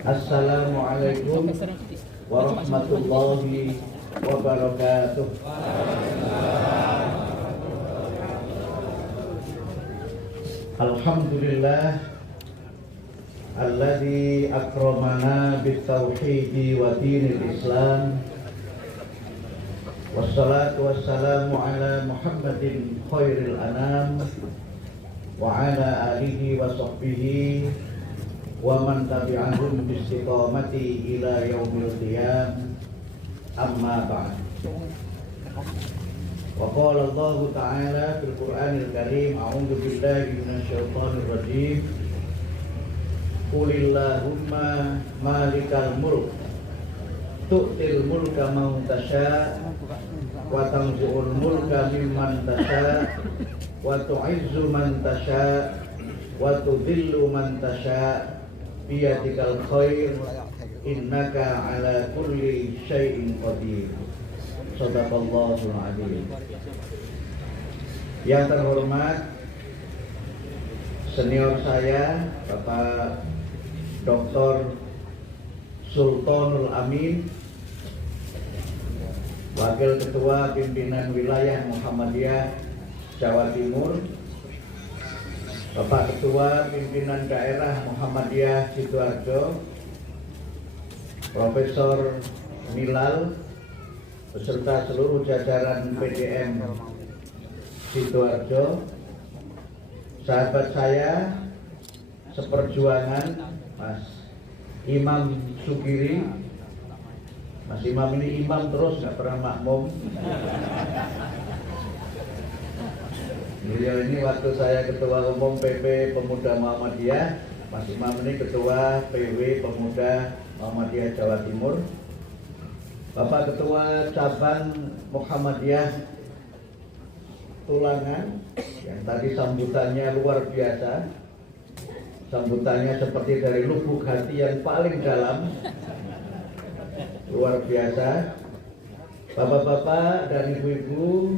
Assalamualaikum warahmatullahi wabarakatuh. Alhamdulillah alladzi akramana bitauhidi wa dinil Islam. Wassalatu wassalamu ala Muhammadin khairil anam wa ala alihi wa sahbihi wa man tabi'ahum bi istiqamati ila yaumil qiyam. Amma ba'd. Wa qala Allah ta'ala fil Qur'anil Karim, a'udzu billahi minasyaitonir rajim. Qulillahumma malikal mulk tu'til mulka man tasha wa tanzi'ul mulka mimman tasha wa tu'izzu man tasha wa tudhillu man tasha biyadikal khair innaka ala kulli syai'in qadir. Shadaqallahul adzim. Yang terhormat senior saya Bapak Dr. Sultanul Amin, Wakil Ketua Pimpinan Wilayah Muhammadiyah Jawa Timur, Bapak Ketua Pimpinan Daerah Muhammadiyah Sidoarjo, Profesor Milal, beserta seluruh jajaran PDM Sidoarjo, sahabat saya seperjuangan Mas Imam Sugiri. Mas Imam ini imam terus, nggak pernah makmum. Beliau ini waktu saya Ketua Umum PP Pemuda Muhammadiyah, Mas Imam ini Ketua PW Pemuda Muhammadiyah Jawa Timur. Bapak Ketua Cabang Muhammadiyah Tulangan, yang tadi sambutannya luar biasa. Sambutannya seperti dari lubuk hati yang paling dalam, luar biasa. Bapak-bapak dan ibu-ibu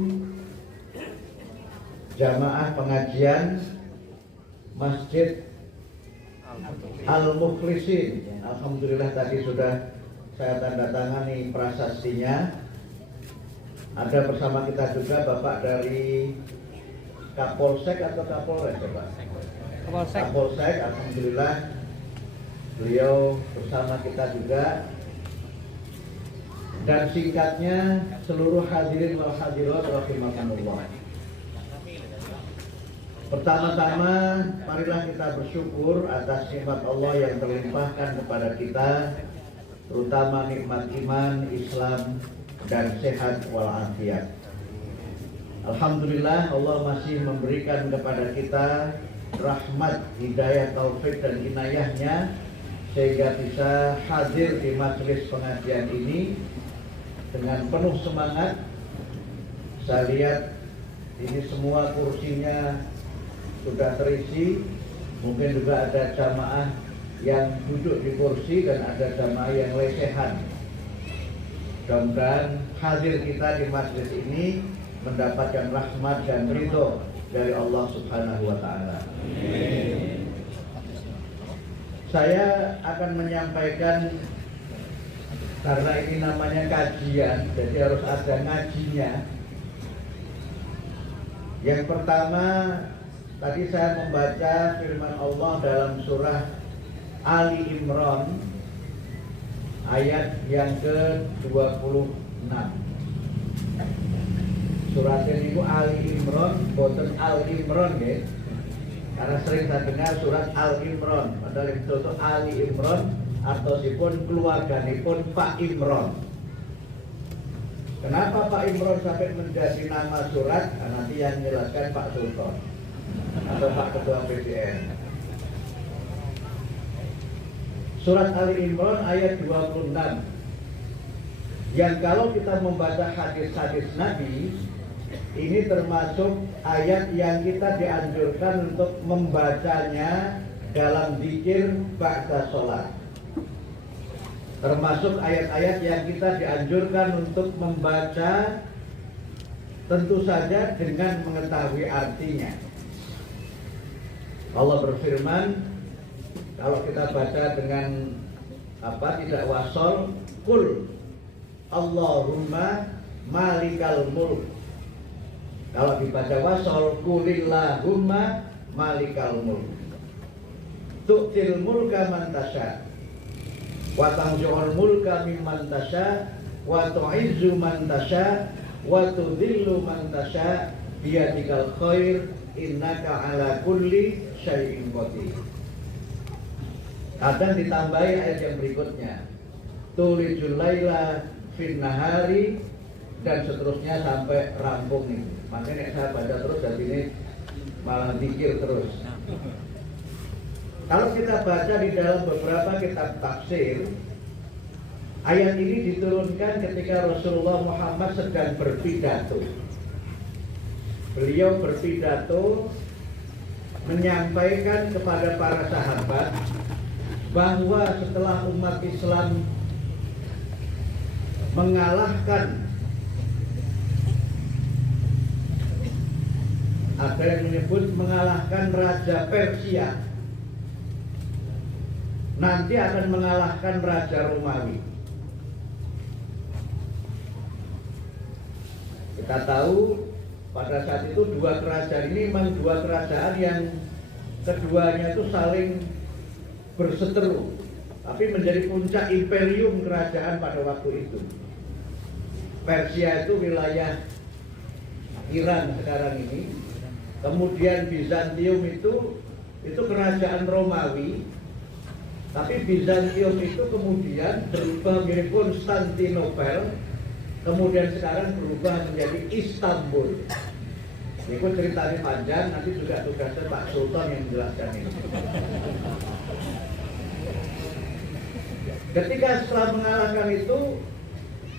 jamaah pengajian Masjid Al-Mukhlisin, alhamdulillah tadi sudah saya tanda tangani prasastinya. Ada bersama kita juga Bapak dari Kapolsek atau Kapolres, Bapak? Kapolsek, alhamdulillah beliau bersama kita juga. Dan singkatnya seluruh hadirin wal hadirat rahimakumullah. Pertama-tama marilah kita bersyukur atas nikmat Allah yang terlimpahkan kepada kita, terutama nikmat iman, Islam, dan sehat walafiat. Alhamdulillah Allah masih memberikan kepada kita rahmat, hidayah, taufik, dan inayahnya sehingga bisa hadir di majelis pengajian ini dengan penuh semangat. Saya lihat ini semua kursinya sudah terisi, mungkin juga ada jamaah yang duduk di kursi dan ada jamaah yang lesehan. Mudah-mudahan hadir kita di majelis ini mendapatkan rahmat dan ridho dari Allah Subhanahu wa Ta'ala. Saya akan menyampaikan, karena ini namanya kajian, jadi harus ada ngajinya. Yang pertama, tadi saya membaca firman Allah dalam surah Ali Imran ayat yang ke-26. Surat ini Ali Imran, boten Al Imran ya. Karena sering saya dengar surat Al Imran, padahal itu Ali Imran atau sipun keluarganipun Pak Imran. Kenapa Pak Imran sampai menjadi nama surat? Nah, nanti yang menjelaskan Pak Sultan atau Pak Ketua PDN. Surat Ali Imran ayat 26. Yang kalau kita membaca hadis-hadis Nabi, ini termasuk ayat yang kita dianjurkan untuk membacanya dalam zikir ba'da sholat. Termasuk ayat-ayat yang kita dianjurkan untuk membaca tentu saja dengan mengetahui artinya. Allah berfirman, kalau kita baca dengan tidak wasol. Kul Allahumma malikal mulk. Kalau dibaca wasol, kulillahumma malikal mulk. Tu'til mulka man tasha wa tanzi'ul mulka mimman tasha wa tu'izzu man tasha wa tudhillu man tasha biyadikal khair innaka ala kulli syai'in qadir. Kadang ditambahi ayat yang berikutnya, tulijul laila fin nahari, dan seterusnya sampai rampung ini. Makanya saya baca terus dan ini malah pikir terus. Kalau kita baca di dalam beberapa kitab tafsir, ayat ini diturunkan ketika Rasulullah Muhammad sedang berpidato. Beliau berpidato menyampaikan kepada para sahabat bahwa setelah umat Islam mengalahkan, ada yang menyebut mengalahkan Raja Persia, nanti akan mengalahkan Raja Romawi. Kita tahu pada saat itu dua kerajaan ini memang dua kerajaan yang keduanya itu saling berseteru, tapi menjadi puncak imperium kerajaan pada waktu itu. Persia itu wilayah Iran sekarang ini, kemudian Bizantium itu kerajaan Romawi, tapi Bizantium itu kemudian berubah menjadi Konstantinopel, kemudian sekarang berubah menjadi Istanbul. Ini ceritanya panjang, nanti juga tugasnya Pak Sultan yang menjelaskan ini. Ketika setelah mengalahkan itu,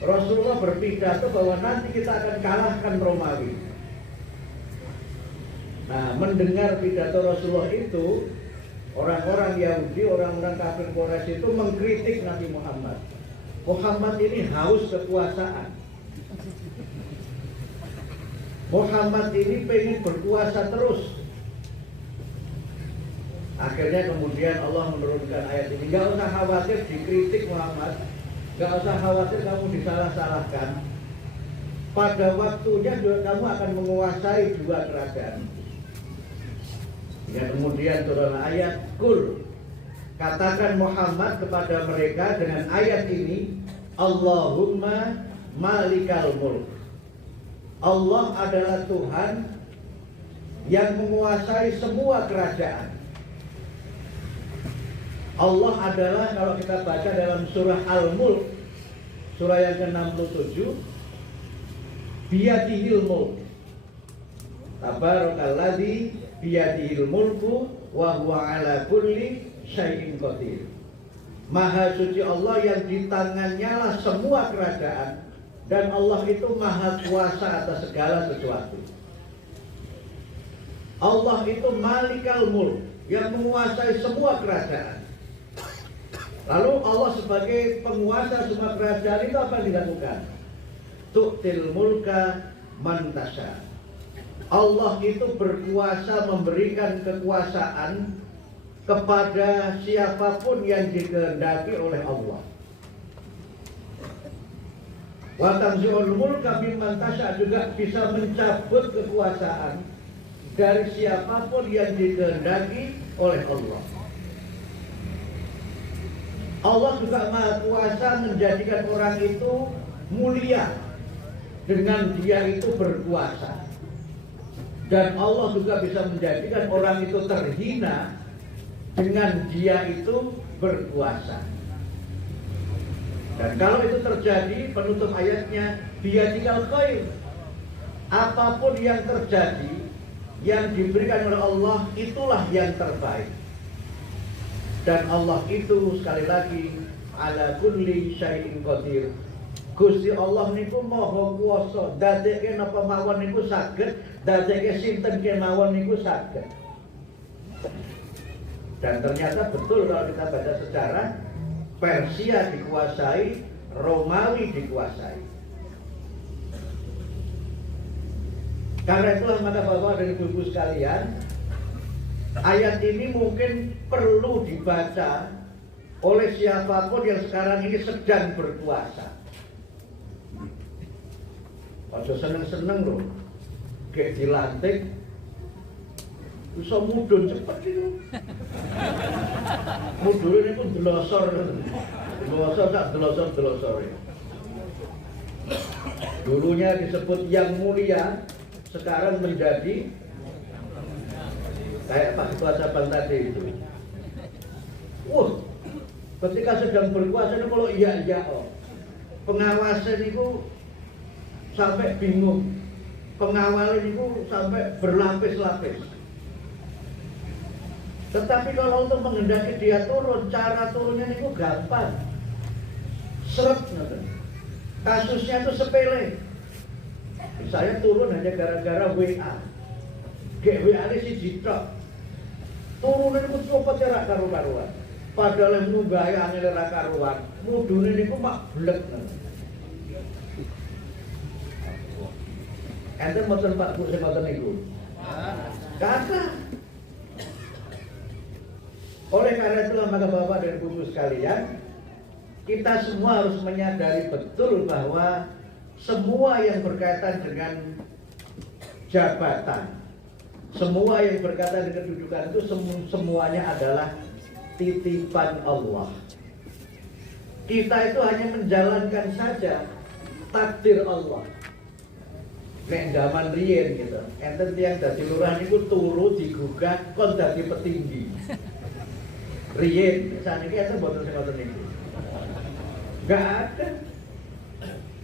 Rasulullah berpidato bahwa nanti kita akan kalahkan Romawi. Nah, mendengar pidato Rasulullah itu, orang-orang Yahudi, orang-orang kafir Quraisy itu mengkritik Nabi Muhammad. Muhammad ini haus kekuasaan. Muhammad ini pengen berkuasa terus. Akhirnya kemudian Allah menurunkan ayat ini. Gak usah khawatir dikritik Muhammad, gak usah khawatir kamu disalah-salahkan. Pada waktunya juga kamu akan menguasai dua kerajaan. Ya, kemudian turun ayat Kul, katakan Muhammad kepada mereka dengan ayat ini, Allahumma malikal mulk. Allah adalah Tuhan yang menguasai semua kerajaan. Allah adalah, kalau kita baca dalam surah Al-Mulk, surah yang ke-67, biyadihil mulk. Tabarakalladzi biyadihil mulku wa huwa ala kulli syai'in qadir. Maha suci Allah yang di tangannya lah semua kerajaan, dan Allah itu maha kuasa atas segala sesuatu. Allah itu malikal mulk, yang menguasai semua kerajaan. Lalu Allah sebagai penguasa semua kerajaan itu apa yang dilakukan? Tu'til mulka man tasha. Allah itu berkuasa memberikan kekuasaan kepada siapapun yang dikehendaki oleh Allah. Wa tanzi'ul mulka mimman tasha, juga bisa mencabut kekuasaan dari siapapun yang dikehendaki oleh Allah. Allah juga maha kuasa menjadikan orang itu mulia dengan dia itu berkuasa. Dan Allah juga bisa menjadikan orang itu terhina dengan dia itu berkuasa. Dan kalau itu terjadi, penutup ayatnya, biyadikal khair. Apapun yang terjadi, yang diberikan oleh Allah, itulah yang terbaik. Dan Allah itu sekali lagi ala kulli syai'in qadir. Gusti Allah niku maha kuwasa, dadekke napa mawon niku saged, dadekke sinten kemawon niku saged. Dan ternyata betul kalau kita baca sejarah, Persia dikuasai, Romawi dikuasai. Karena itulah maka Bapak dan Ibu sekalian, ayat ini mungkin perlu dibaca oleh siapapun yang sekarang ini sedang berkuasa. Aja seneng-seneng loh, kayak dilantik, bisa mudun cepet gitu. Mudun ini pun delosor tak delosor. Dulunya disebut yang mulia, sekarang menjadi kayak Pak Ketua Cabang tadi itu. Ketika sedang berkuasa ini kalau iya pengawasan itu sampai bingung, pengawal itu sampai berlapis-lapis. Tetapi kalau untuk menghendaki dia turun, cara turunnya itu gampang, seret. Kasusnya itu sepele. Saya turun hanya gara-gara WA. WA ini si jitok. Turun itu coba cerak karu-karuan. Padahal yang nunggaya angin karuan, mudune niku mak blek. Enten mboten Pak Bu sing ngoten niku. Kakak. Oleh karena itulah maka Bapak dan Ibu sekalian, kita semua harus menyadari betul bahwa semua yang berkaitan dengan jabatan, semua yang berkaitan dengan kedudukan itu semuanya adalah titipan Allah. Kita itu hanya menjalankan saja takdir Allah. Nek zaman riyen gitu, enten tiyang dadi lurah niku turu digugat kon dadi petinggi. Riyen, saniki enten boten sing ngoten niku. Enggak ada.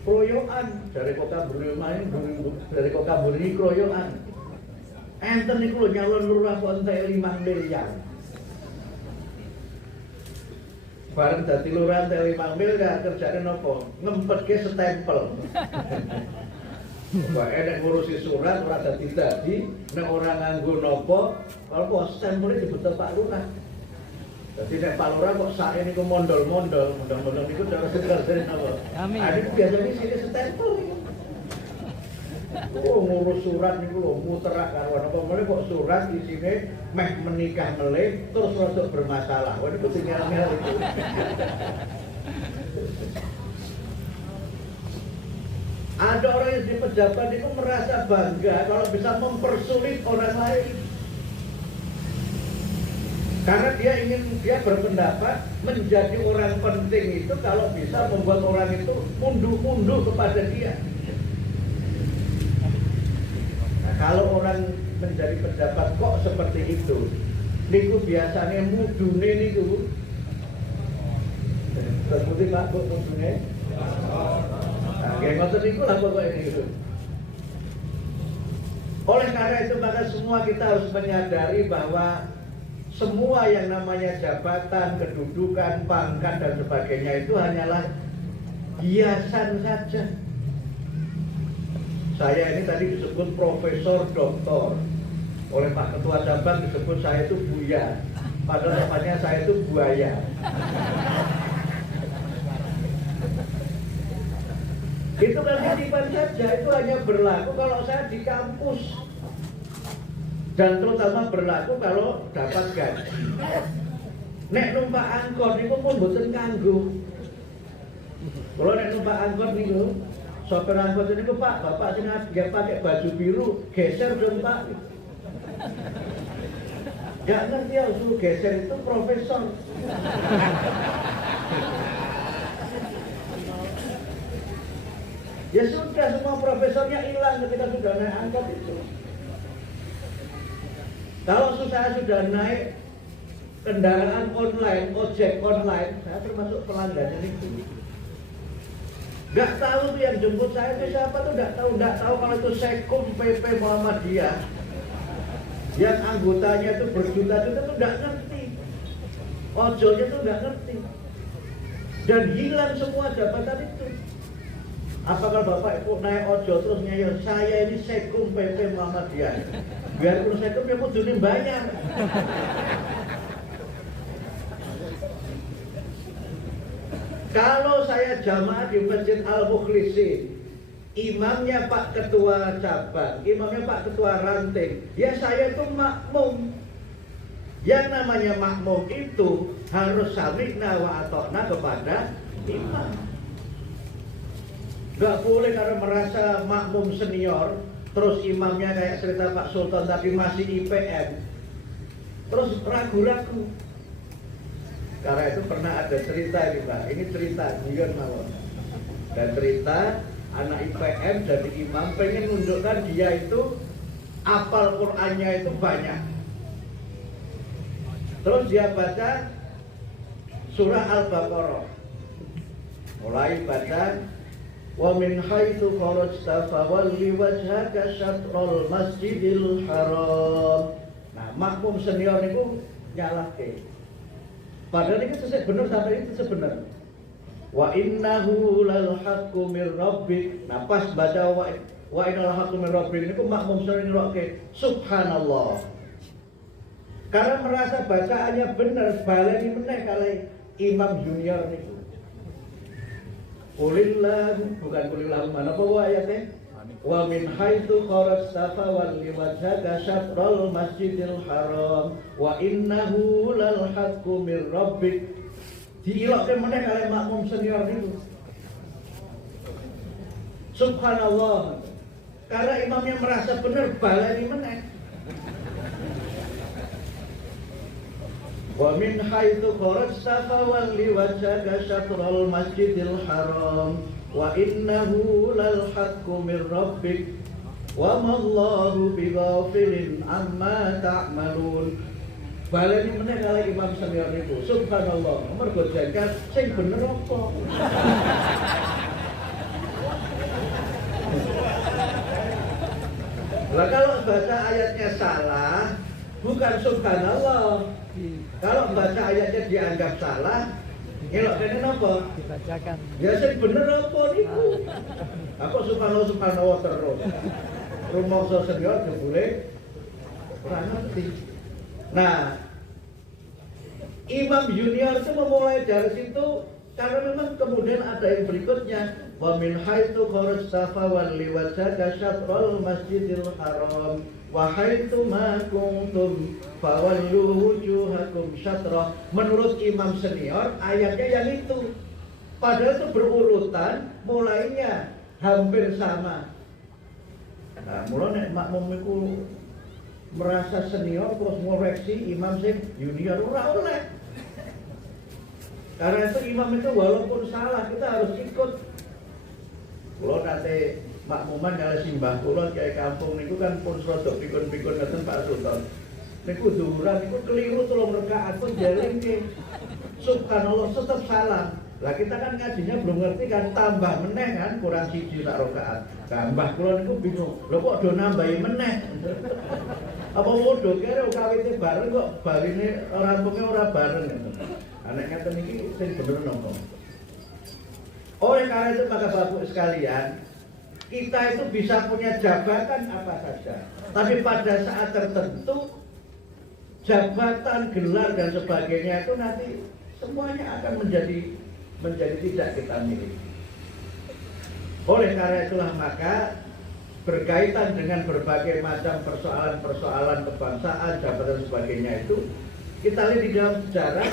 Kroyokan dari kota Burmain, dari kota Burni kroyokan. Enten niku lho nyalon lurah kok entek 5 miliar. Bareng dadi lurah entek 5 miliar kerjane nopo? Ngempetke stempel. Wah, enak ngurusi surat, ora dadi, nek ora nganggo nopo, kalau stempelnya dibetul Pak Lurah. Jadi nek Pak Lurah kok sae niku mondol-mondol niku cara sekarang apa? Amin. Ini biasanya sini stempel. Ngurus surat niku lho muterak karo apa meneh kok surat isine meh menikah meleh terus rodok bermasalah. Wah niku tinggal-tinggal itu. Ada orang yang di pejabat itu merasa bangga kalau bisa mempersulit orang lain. Karena dia berpendapat menjadi orang penting itu kalau bisa membuat orang itu mundur kepada dia. Nah, kalau orang menjadi pejabat kok seperti itu, niku biasanya mudune niku. Terbukti Pak Bu mudune. Ngoten niku lah pokoknya gitu. Oleh karena itu maka semua kita harus menyadari bahwa semua yang namanya jabatan, kedudukan, pangkat dan sebagainya itu hanyalah hiasan saja. Saya ini tadi disebut profesor doktor. Oleh Pak Ketua Cabang disebut saya itu Buya. Padahal namanya saya itu buaya. Itu kan titipan saja, itu hanya berlaku kalau saya di kampus. Dan terutama berlaku kalau dapat gaji. Nek numpak angkot niku pun mboten kanggo. Kalau nek numpak angkot niku, sopir angkot niku Pak, Bapak sing ya pakai baju biru, geser dong Pak. Gak ngerti ya, suruh geser itu profesor. Ya sudah, semua profesornya hilang ketika sudah naik angkot itu. Kalau saya sudah naik kendaraan online, ojek online, saya termasuk pelanggannya itu. Gak tahu tuh yang jemput saya itu siapa tuh, gak tahu kalau itu Sekum PP Muhammadiyah. Yang anggotanya itu berjuta-juta tuh gak ngerti. Ojolnya tuh gak ngerti. Dan hilang semua jabatan itu. Apakah Bapak Ibu naik ojol terus nyayur, saya ini Sekum PP Muhammadiyah. Biarpun Sekum ya mudune banyak. Kalau saya jamaah di Masjid Al-Mukhlisin, imamnya Pak Ketua Cabang, imamnya Pak Ketua Ranting, ya saya itu makmum. Yang namanya makmum itu harus sami'na wa ata'na kepada imam. Gak boleh karena merasa makmum senior, terus imamnya kayak cerita Pak Sultan tapi masih IPM, terus ragu-ragu. Karena itu pernah ada cerita ini Pak, ini cerita guyon mawon. Dan cerita anak IPM jadi imam pengen menunjukkan dia itu hafal Qur'annya itu banyak. Terus dia baca surah Al-Baqarah. Mulai baca wa min haitsu kharajta fawalli wajhaka syatral masjidil haram. Nah, makmum senior itu nyalahke. Padahal ini sesek bener sampai itu sebenar. Wa innahu lal haqqu mir rabbik. Nah, pas baca wa innal haqqu mir rabbik niku makmum senior nyalahke subhanallah. Karena merasa bacaannya benar, baleni meneh kali imam junior niku. Qulillah, bukan qulillah mana apa ayatnya? Wa min haitsu kharajta fawalli wajhaka syatral masjidil haram wa innahu lal haqqu mir rabbik. Diilokke meneh kali makmum senior niku. Subhanallah. Karena imamnya merasa benar, baleni meneh. Wa min haitsu kharajta fawalli wajhaka syatral masjidil haram wa innahu lal haqqu mir rabbik wa ma Allahu bighafilin amma ta'malun. Baleni meneh kali imam senior niku. Subhanallah, mergo jengkel sing bener apa? Lah kalau baca ayatnya salah, bukan subhanallah. Kalau baca ayatnya dianggap salah, elok kene napa? Dibacakan. Ya sing bener apa niku? Aku subhanallah terus. Rumangsa senior jebule ora ngerti. Nah, imam junior itu memulai dari situ karena memang kemudian ada yang berikutnya. Wa min haitsu kharajta fawalli wajhaka syatral masjidil haram wa haitsu ma kuntum fawallu wujuhakum syatrah. Menurut imam senior ayatnya yang itu. Padahal itu berurutan, mulainya hampir sama. Nah, mulai nek makmum iku merasa senior terus ngoreksi imam sing junior ora oleh. Karena itu imam itu walaupun salah kita harus ikut. Kalau nanti makmuman kalau simbah kula kayak kampung niku kan pun rodok pikun-pikun ngoten Pak Sultan. Niku zuhuran niku keliru 3 rakaat pun jalengke. Subhanallah tetap salah. Lah kita kan ngajinya belum ngerti kan, tambah meneh kan kurang 1 rakaat. Tambah kula niku bingung. Lho kok do nambahi meneh? Apa modho kere kawite bareng kok barine rampunge ora bareng. Anek ngeten iki sing bener napa? Oleh karena itu maka Bapak sekalian, kita itu bisa punya jabatan apa saja, tapi pada saat tertentu jabatan, gelar dan sebagainya itu nanti semuanya akan menjadi tidak kita miliki. Oleh karena itulah maka berkaitan dengan berbagai macam persoalan kebangsaan, jabatan dan sebagainya itu kita lihat di dalam sejarah.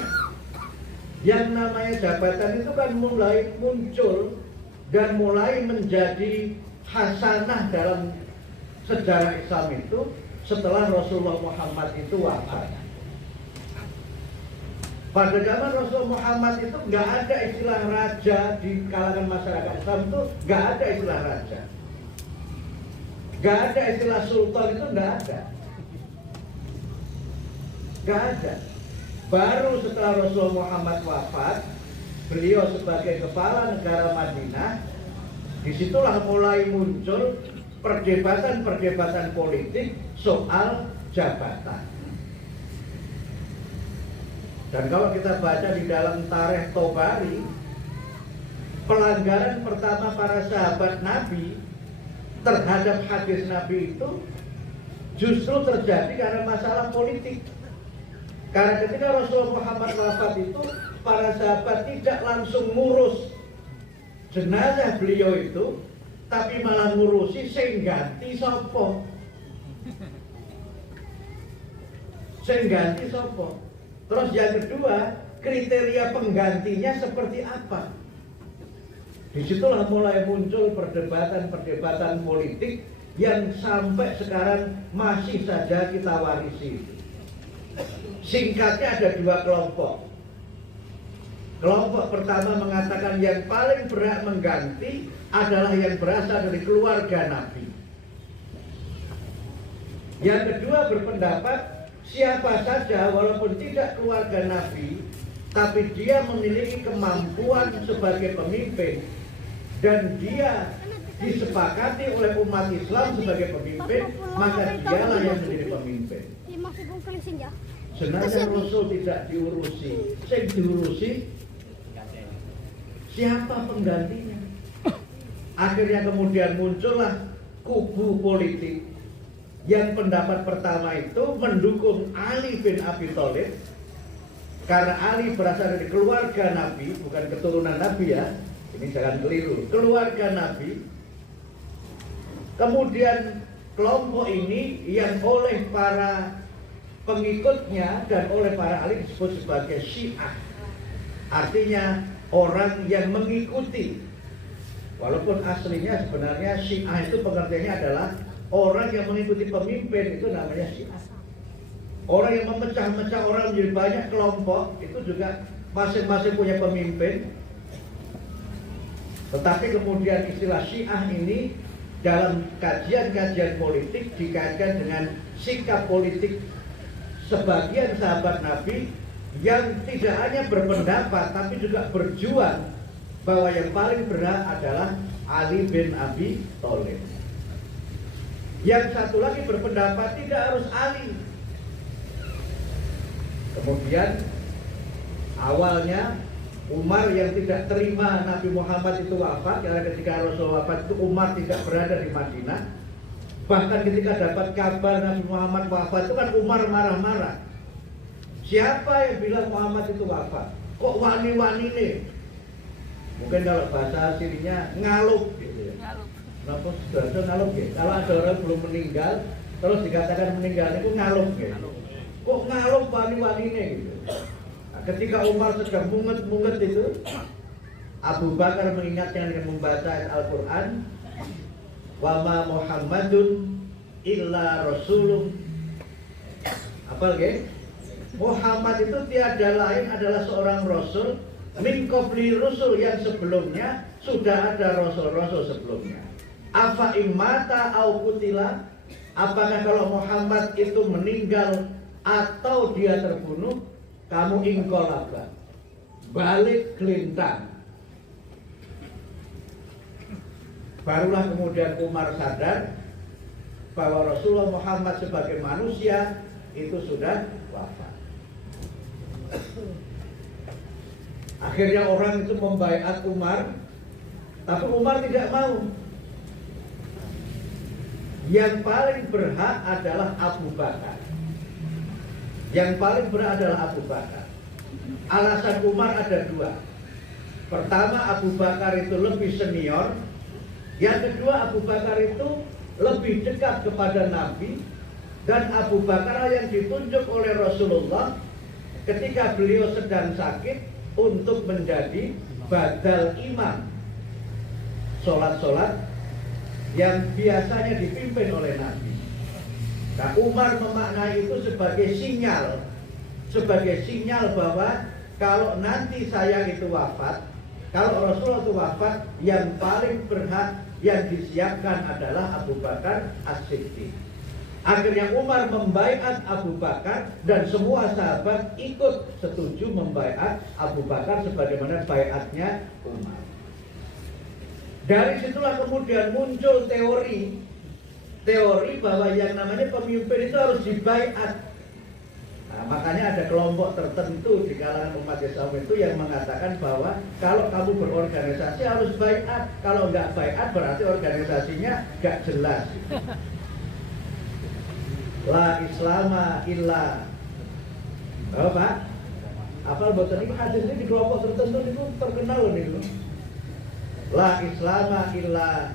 Yang namanya jabatan itu kan mulai muncul dan mulai menjadi hasanah dalam sejarah Islam itu setelah Rasulullah Muhammad itu wafat. Pada zaman Rasulullah Muhammad itu nggak ada istilah raja di kalangan masyarakat Islam, itu nggak ada istilah raja, nggak ada istilah sultan, itu nggak ada. Baru setelah Rasulullah Muhammad wafat, beliau sebagai kepala negara Madinah, disitulah mulai muncul perdebatan politik soal jabatan. Dan kalau kita baca di dalam Tarikh Tabari, pelanggaran pertama para sahabat Nabi terhadap hadis Nabi itu justru terjadi karena masalah politik. Karena ketika Rasulullah Muhammad wafat itu, para sahabat tidak langsung ngurus jenazah beliau itu, tapi malah ngurusi sing ganti sapa. Sing ganti sapa? Terus yang kedua, kriteria penggantinya seperti apa? Disitulah mulai muncul perdebatan-perdebatan politik yang sampai sekarang masih saja kita warisi. Singkatnya ada dua kelompok. Kelompok pertama mengatakan yang paling berhak mengganti adalah yang berasal dari keluarga Nabi. Yang kedua berpendapat siapa saja walaupun tidak keluarga Nabi, tapi dia memiliki kemampuan sebagai pemimpin dan dia disepakati oleh umat Islam sebagai pemimpin, maka dialah yang menjadi pemimpin. Sebenarnya Rasul tidak diurusi, yang diurusi siapa penggantinya. Akhirnya kemudian muncullah kubu politik yang pendapat pertama itu mendukung Ali bin Abi Thalib karena Ali berasal dari keluarga Nabi, bukan keturunan Nabi ya, ini jangan keliru, keluarga Nabi. Kemudian kelompok ini yang oleh para pengikutnya dan oleh para ahli disebut sebagai Syiah, artinya orang yang mengikuti, walaupun aslinya sebenarnya Syiah itu pengertiannya adalah orang yang mengikuti pemimpin, itu namanya Syiah. Orang yang memecah-mecah orang menjadi banyak kelompok, itu juga masing-masing punya pemimpin. Tetapi kemudian istilah Syiah ini dalam kajian-kajian politik dikaitkan dengan sikap politik sebagian sahabat Nabi yang tidak hanya berpendapat tapi juga berjuang bahwa yang paling berhak adalah Ali bin Abi Thalib. Yang satu lagi berpendapat tidak harus Ali. Kemudian awalnya Umar yang tidak terima Nabi Muhammad itu wafat, karena ketika Rasul wafat itu Umar tidak berada di Madinah. Bahkan ketika dapat kabar Nabi Muhammad wafat itu kan Umar marah-marah. Siapa yang bilang Muhammad itu wafat? Kok wani-wani nih? Mungkin kalau bahasa aslinya ngaluk gitu ya. Kenapa sudah ngaluk ya? Kalau ada orang belum meninggal terus dikatakan meninggal itu ngaluk ya. Kok ngaluk wani-wani nih gitu. Ketika Umar sedang munget-munget itu, Abu Bakar mengingatkan dengan membaca ayat Al-Quran, wa ma Muhammadun illa rasulun. Apa lagi? Muhammad itu tiada lain adalah seorang rasul min qabli rusul, yang sebelumnya sudah ada rasul-rasul sebelumnya. Afa immata au qutila, apakah kalau Muhammad itu meninggal atau dia terbunuh, kamu ingkolaba, balik gelintang. Barulah kemudian Umar sadar bahwa Rasulullah Muhammad sebagai manusia itu sudah wafat. Akhirnya orang itu membaiat Umar, tapi Umar tidak mau. Yang paling berhak adalah Abu Bakar. Yang paling berat adalah Abu Bakar. Alasan Umar ada dua. Pertama, Abu Bakar itu lebih senior. Yang kedua, Abu Bakar itu lebih dekat kepada Nabi. Dan Abu Bakar yang ditunjuk oleh Rasulullah ketika beliau sedang sakit untuk menjadi badal imam sholat-sholat yang biasanya dipimpin oleh Nabi. Nah, Umar memaknai itu sebagai sinyal bahwa kalau nanti saya itu wafat, kalau Rasulullah itu wafat, yang paling berhak yang disiapkan adalah Abu Bakar As-Siddiq. Akhirnya Umar membaiat Abu Bakar dan semua sahabat ikut setuju membaiat Abu Bakar sebagaimana baiatnya Umar. Dari situlah kemudian muncul teori bahwa yang namanya pemimpin itu harus dibaiat. Nah, makanya ada kelompok tertentu di kalangan umat Islam itu yang mengatakan bahwa kalau kamu berorganisasi harus baiat, kalau nggak baiat berarti organisasinya nggak jelas. La islama illa, oh Pak, apa betul ini hadis ini di kelompok tertentu itu terkenal nih. La islama illa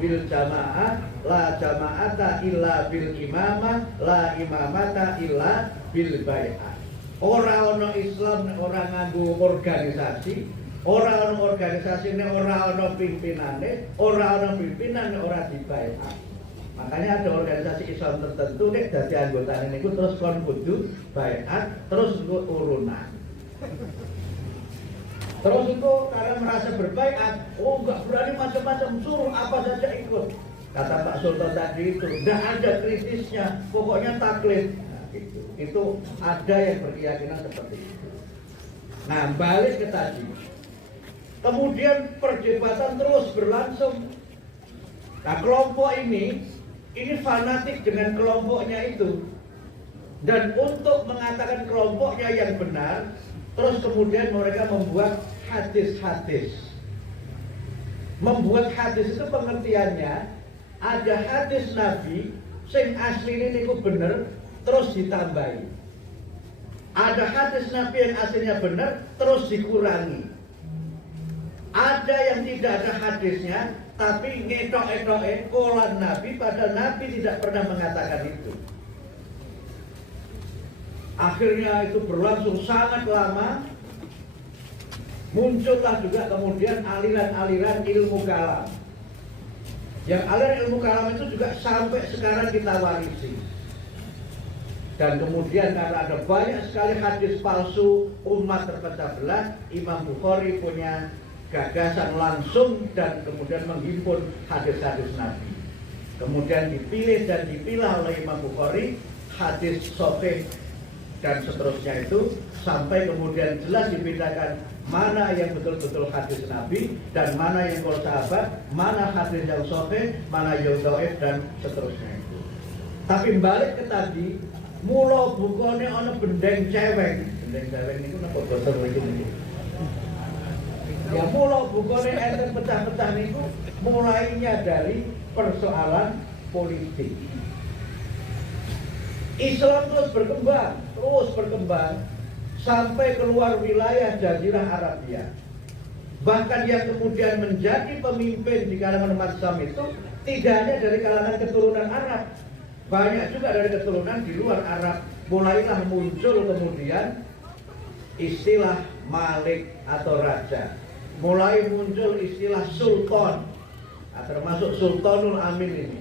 bil jamaah, la jama'ata illa bil imamah, la imamata illa bil bai'ah. Ora ono Islam nek ora nganggo organisasi, ora ono organisasi nek ora ono pimpinane, ora ono pimpinan nek ora dibai'ah. Makanya ada organisasi Islam tertentu nek dadi anggotane niku terus kon kudu bai'at, terus urunan. Terus itu karena merasa berbaiat, oh nggak berani macam-macam, suruh apa saja ikut. Kata Pak Sultan tadi itu, nggak ada kritisnya, pokoknya taklid. Nah, itu ada yang berkeyakinan seperti itu. Nah, balik ke tadi. Kemudian perdebatan terus berlangsung. Nah, kelompok ini fanatik dengan kelompoknya itu. Dan untuk mengatakan kelompoknya yang benar, terus kemudian mereka membuat hadis-hadis. Membuat hadis itu pengertiannya ada hadis Nabi sing asline niku bener terus ditambahi. Ada hadis Nabi yang aslinya bener terus dikurangi. Ada yang tidak ada hadisnya tapi ngetok-etoke kolan Nabi padahal Nabi tidak pernah mengatakan itu. Akhirnya itu berlangsung sangat lama. Muncullah juga kemudian aliran-aliran ilmu kalam. Yang aliran ilmu kalam itu juga sampai sekarang kita warisi. Dan kemudian karena ada banyak sekali hadis palsu, umat terpecah belah, Imam Bukhari punya gagasan langsung dan kemudian menghimpun hadis-hadis Nabi. Kemudian dipilih dan dipilah oleh Imam Bukhari hadis sahih dan seterusnya itu sampai kemudian jelas dibedakan mana yang betul-betul hadis Nabi dan mana yang qaul sahabat, mana hadis yang sahih, mana yang dhaif dan seterusnya itu. Tapi balik ke tadi, mula bukane ana bendeng cewek. Bendeng cewek niku napa basa iki? Ya mula bukane enten pecah-pecah niku mulainya dari persoalan politik. Islam terus berkembang sampai keluar wilayah Jazirah Arabia. Bahkan yang kemudian menjadi pemimpin di kalangan umat Islam itu tidak hanya dari kalangan keturunan Arab, banyak juga dari keturunan di luar Arab. Mulailah muncul kemudian istilah Malik atau Raja, mulai muncul istilah Sultan, termasuk Sultanul Amin ini.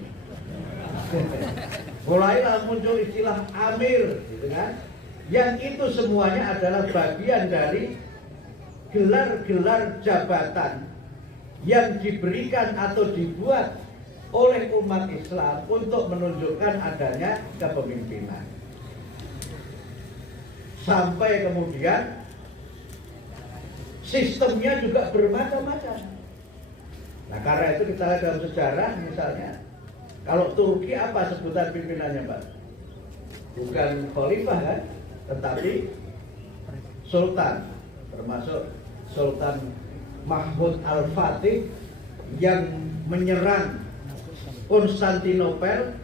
Mulailah muncul istilah Amir, gitu kan? Yang itu semuanya adalah bagian dari gelar-gelar jabatan yang diberikan atau dibuat oleh umat Islam untuk menunjukkan adanya kepemimpinan. Sampai kemudian sistemnya juga bermacam-macam. Nah, karena itu kita lihat dalam sejarah misalnya, kalau Turki apa sebutan pimpinannya, Pak? Bukan khalifah kan, tetapi sultan, termasuk Sultan Mahmud Al-Fatih yang menyerang Konstantinopel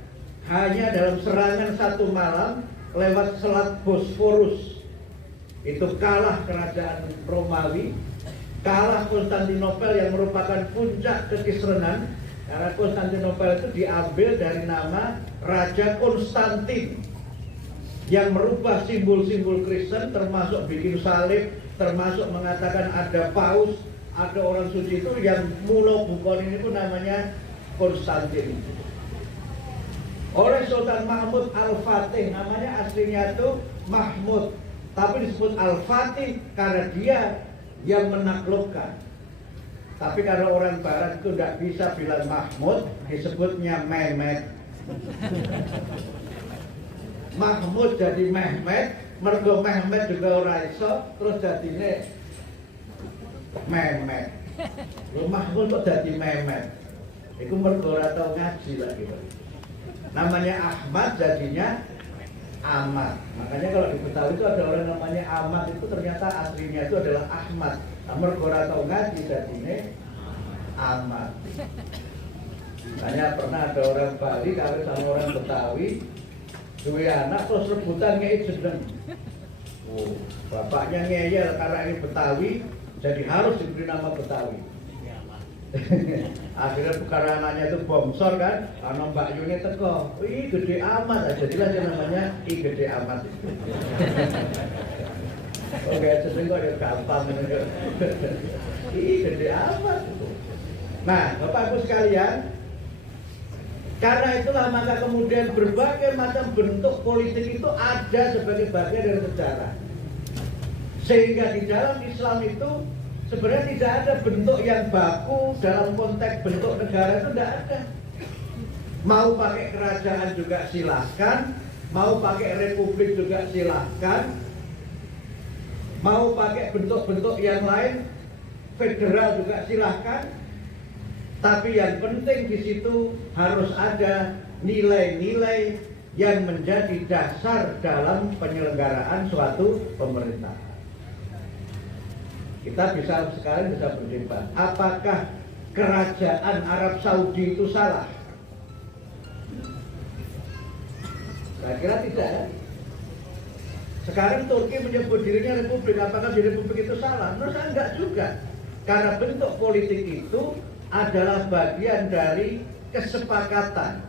hanya dalam serangan satu malam lewat Selat Bosforus. Itu kalah kerajaan Romawi, kalah Konstantinopel yang merupakan puncak kekisruhan. Karena Konstantinopel itu diambil dari nama Raja Konstantin yang merubah simbol-simbol Kristen, termasuk bikin salib, termasuk mengatakan ada paus, ada orang suci itu yang mula bukon ini pun namanya Konstantin. Oleh Sultan Mahmud Al-Fatih, namanya aslinya itu Mahmud, tapi disebut Al-Fatih karena dia yang menaklukkan. Tapi karena orang Barat itu tidak bisa bilang Mahmud, disebutnya Mehmet. Mahmud jadi Mehmet, mergo Mehmet juga ora iso, terus jadine Mehmet. Lho Mahmud kok jadi Mehmet? Iku mergo ora tau ngaji lagi. Namanya Ahmad jadinya Ahmad. Makanya kalau di Betawi itu ada orang namanya Ahmad, itu ternyata aslinya itu adalah Ahmad. Mergo ora tau ngaji jadine Ahmad. Makanya pernah ada orang Bali kawin sama orang Betawi, duwe anak terus rebutan ngei jeneng. Oh, bapaknya ngeyel karena ini Betawi, jadi harus diberi nama Betawi. Akhirnya perkara anaknya itu bongsor kan, karena Mbak Yuni teko, ih gede amat, jadilah dia namanya ih gede amat. Oke, sering kok ya gampang. Ih gede amat. Nah, Bapak Ibu sekalian, karena itulah maka kemudian berbagai macam bentuk politik itu ada sebagai bagian dari sejarah. Sehingga di dalam Islam itu sebenarnya tidak ada bentuk yang baku dalam konteks bentuk negara, itu tidak ada. Mau pakai kerajaan juga silahkan, mau pakai republik juga silahkan, mau pakai bentuk-bentuk yang lain, federal juga silahkan. Tapi yang penting di situ harus ada nilai-nilai yang menjadi dasar dalam penyelenggaraan suatu pemerintahan. Kita sekarang bisa berdebat, apakah kerajaan Arab Saudi itu salah? Saya kira tidak. Sekarang Turki menyebut dirinya republik, apakah di republik itu salah? Menurut saya enggak juga. Karena bentuk politik itu adalah bagian dari kesepakatan,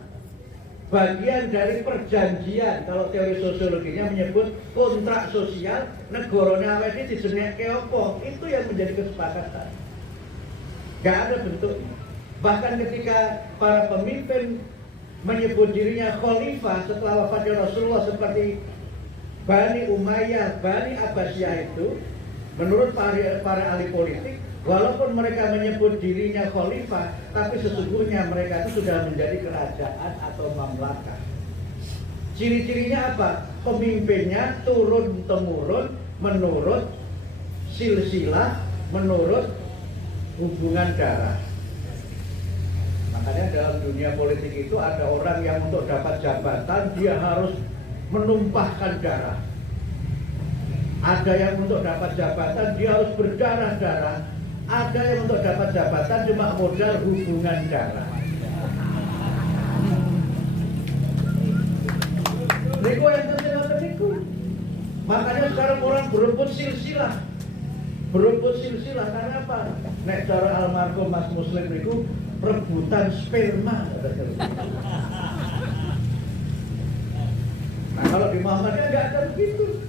bagian dari perjanjian. Kalau teori sosiologinya menyebut kontrak sosial, negaranya awake iki dijenenge apa, itu yang menjadi kesepakatan. Gak ada bentuknya. Bahkan ketika para pemimpin menyebut dirinya khalifah setelah wafatnya Rasulullah seperti Bani Umayyah, Bani Abbasiyah itu, menurut para ahli politik, walaupun mereka menyebut dirinya khalifah, tapi sesungguhnya mereka itu sudah menjadi kerajaan atau mamlakah. Ciri-cirinya apa? Pemimpinnya turun-temurun menurut silsilah, menurut hubungan darah. Makanya dalam dunia politik itu ada orang yang untuk dapat jabatan dia harus menumpahkan darah. Ada yang untuk dapat jabatan dia harus berdarah-darah. Ada yang untuk dapat jabatan cuma modal hubungan darah. Niku yang terjadi niku. Makanya sekarang orang berebut silsilah. Berebut silsilah karena apa? Nek cara almarhum Mas Muslim niku rebutan sperma. Nah kalau di Muhammadiyah nggak ada begitu.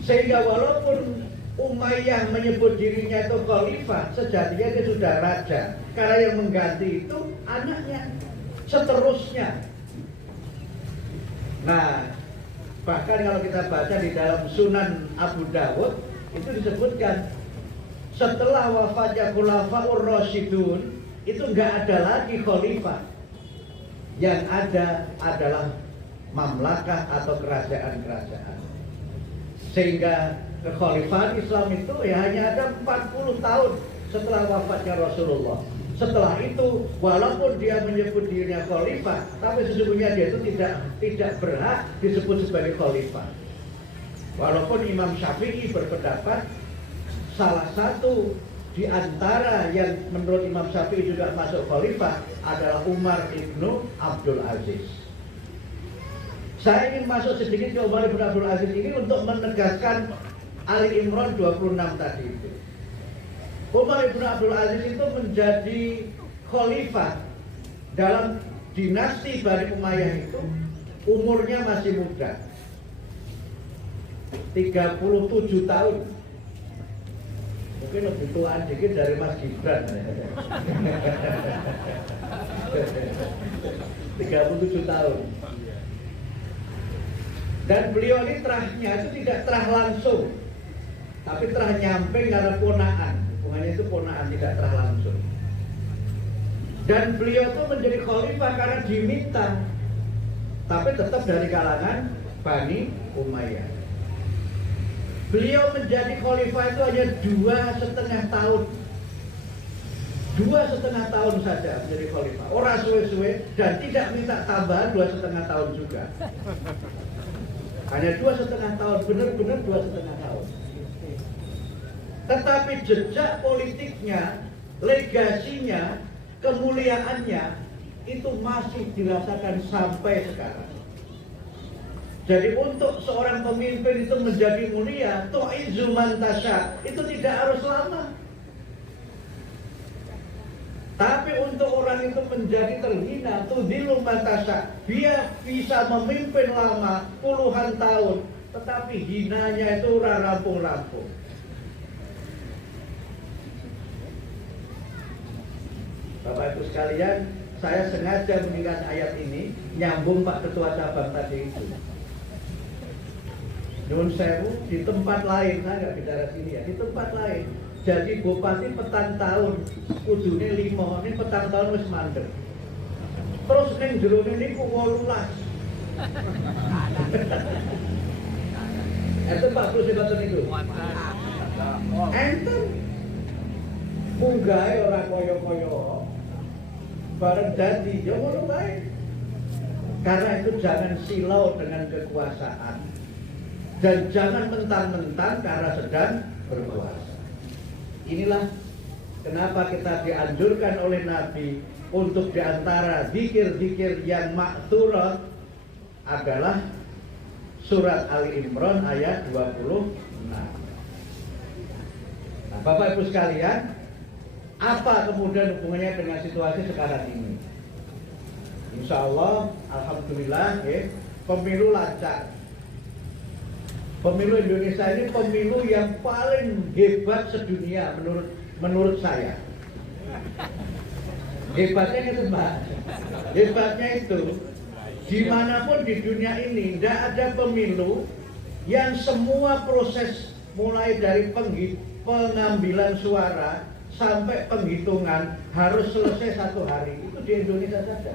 Sehingga walaupun Umayyah menyebut dirinya itu khalifah, sejatinya dia sudah raja. Karena yang mengganti itu anaknya, seterusnya. Nah, bahkan kalau kita baca di dalam Sunan Abu Dawud, itu disebutkan setelah wafatnya Khulafaur Rasyidun, itu nggak ada lagi khalifah. Yang ada adalah mamlakah atau kerajaan-kerajaan. Sehingga kekhalifahan Islam itu ya hanya ada 40 tahun setelah wafatnya Rasulullah. Setelah itu, walaupun dia menyebut dirinya khalifah, tapi sesungguhnya dia itu tidak berhak disebut sebagai khalifah. Walaupun Imam Syafi'i berpendapat salah satu di antara yang menurut Imam Syafi'i juga masuk khalifah adalah Umar ibnu Abdul Aziz. Saya ingin masuk sedikit ke Umar ibnu Abdul Aziz ini untuk menegaskan Ali Imran 26 tadi itu. Umar ibnu Abdul Aziz itu menjadi khalifah dalam dinasti Bani Umayyah itu umurnya masih muda, 37 tahun. Mungkin lebih tuaan dikit dari Mas Gibran. 37 tahun. Dan beliau ini terahnya itu tidak terah langsung, tapi terah nyamping karena ponaan. Hubungannya itu ponaan, tidak terah langsung. Dan beliau itu menjadi khalifah karena diminta, tapi tetap dari kalangan Bani Umayyah. Beliau menjadi khalifah itu hanya 2,5 tahun. 2,5 tahun saja menjadi khalifah. Orang suwe-suwe dan tidak minta tambahan 2,5 tahun juga. Hanya 2,5 tahun, benar-benar 2,5 tahun. Tetapi jejak politiknya, legasinya, kemuliaannya itu masih dirasakan sampai sekarang. Jadi untuk seorang pemimpin itu menjadi mulia, tu'izzu man tasya, itu tidak harus lama. Tapi untuk orang itu menjadi terhina, tudhilu matasa, dia bisa memimpin lama puluhan tahun, tetapi hinanya itu ora rampung-rampung. Bapak Ibu sekalian, saya sengaja mengingat ayat ini nyambung Pak Ketua Cabang tadi itu. Nyuwun sewu, di tempat lain, saya nggak bicara sini ya, di tempat lain. Jadi bupati petang tahun, kudune 5, ini petang tahun wis mandek. Terus ning jerone niku 18. Enten Pak Bro sebatan itu. Enten munggahe ora kaya-kaya. Bareng dadi ya ngono bae. Karena itu jangan silau dengan kekuasaan. Dan jangan mentang-mentang karena sedang berkuasa. Inilah kenapa kita dianjurkan oleh Nabi untuk diantara zikir-zikir yang makturat adalah surat Ali Imran ayat 26. Nah, Bapak Ibu sekalian, apa kemudian hubungannya dengan situasi sekarang ini? Insya Allah, alhamdulillah, pemilu lancar. Pemilu Indonesia ini pemilu yang paling hebat sedunia menurut saya. Hebatnya itu Mbak, hebatnya itu dimanapun di dunia ini tidak ada pemilu yang semua proses mulai dari pengambilan suara sampai penghitungan harus selesai 1 hari. Itu di Indonesia saja.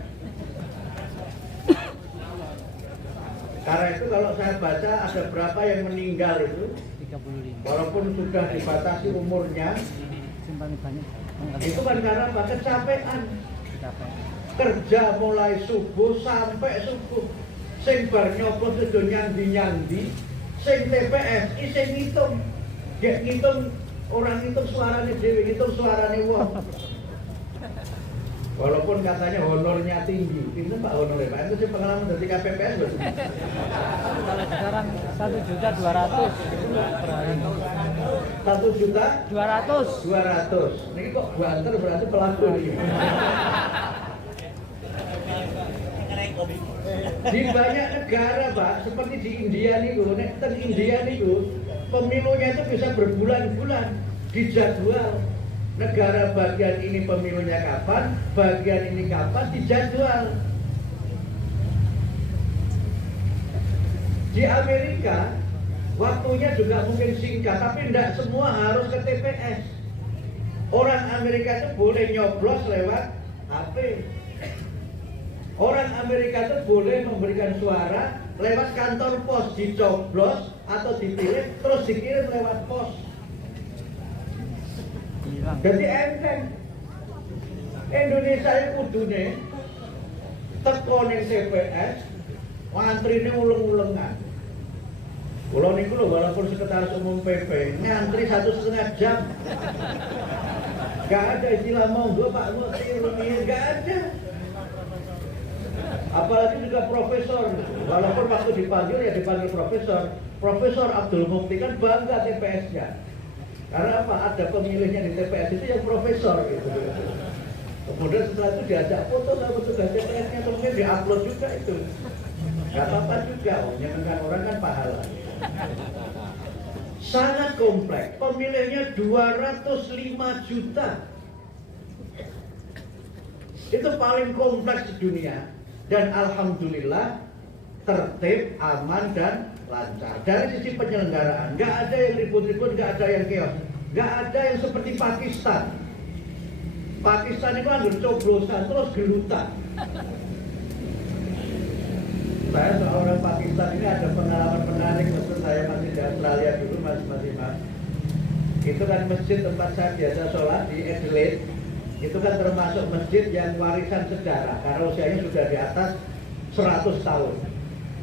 Karena itu kalau saya baca ada berapa yang meninggal itu 35. Walaupun sudah dibatasi umurnya, itu kan karena apa? Kecapean. Kerja mulai subuh sampai subuh. Sing bar nyoblos itu nyandi-nyandi, sing TPS sing ngitung. Gek ngitung orang ngitung suarane dhewe, ngitung suarane wong. Walaupun katanya honornya tinggi, itu Pak honornya Pak, itu sih pengalaman dari KPPS loh. Kalau sekarang 1.200.000 per hari. 1.200.000. 200. Ini kok banter berarti pelaku nih. Di banyak negara Pak, seperti di India nih, India nih, pemilunya itu bisa berbulan-bulan dijadwal. Negara bagian ini pemilunya kapan, bagian ini kapan, dijadwal. Di Amerika, waktunya juga mungkin singkat, tapi tidak semua harus ke TPS. Orang Amerika itu boleh nyoblos lewat HP. Orang Amerika itu boleh memberikan suara lewat kantor pos, dicoblos atau dipilih, terus dikirim lewat pos. Jadi enteng. Indonesia itu kudune teko ning TPS ngantrine uleng-ulengan. Kula niku lho walaupun sekretaris umum PP ngantri 1,5 jam. Gak ada istilah monggo Pak Mutir, gak ada. Apalagi juga profesor, walaupun waktu dipanggil ya dipanggil profesor. Profesor Abdul Mukti kan bangga TPS-nya. Karena apa? Ada pemilihnya di TPS itu yang profesor gitu. Kemudian setelah itu diajak foto sama petugas TPS-nya, kemudian diupload juga itu. Gak apa-apa juga, menyenangkan orang kan pahala. Sangat kompleks, pemilihnya 205 juta. Itu paling kompleks di dunia. Dan alhamdulillah tertib, aman, dan lancar. Dari sisi penyelenggaraan, nggak ada yang ribut-ribut, nggak ada yang chaos, nggak ada yang seperti Pakistan. Pakistan itu ambil coblosan terus gelutan. Saya seorang Pakistan ini ada pengalaman menarik waktu saya masih di Australia dulu, Mas. Itu kan masjid tempat saya biasa sholat di Adelaide. Itu kan termasuk masjid yang warisan sejarah karena usianya sudah di atas 100 tahun.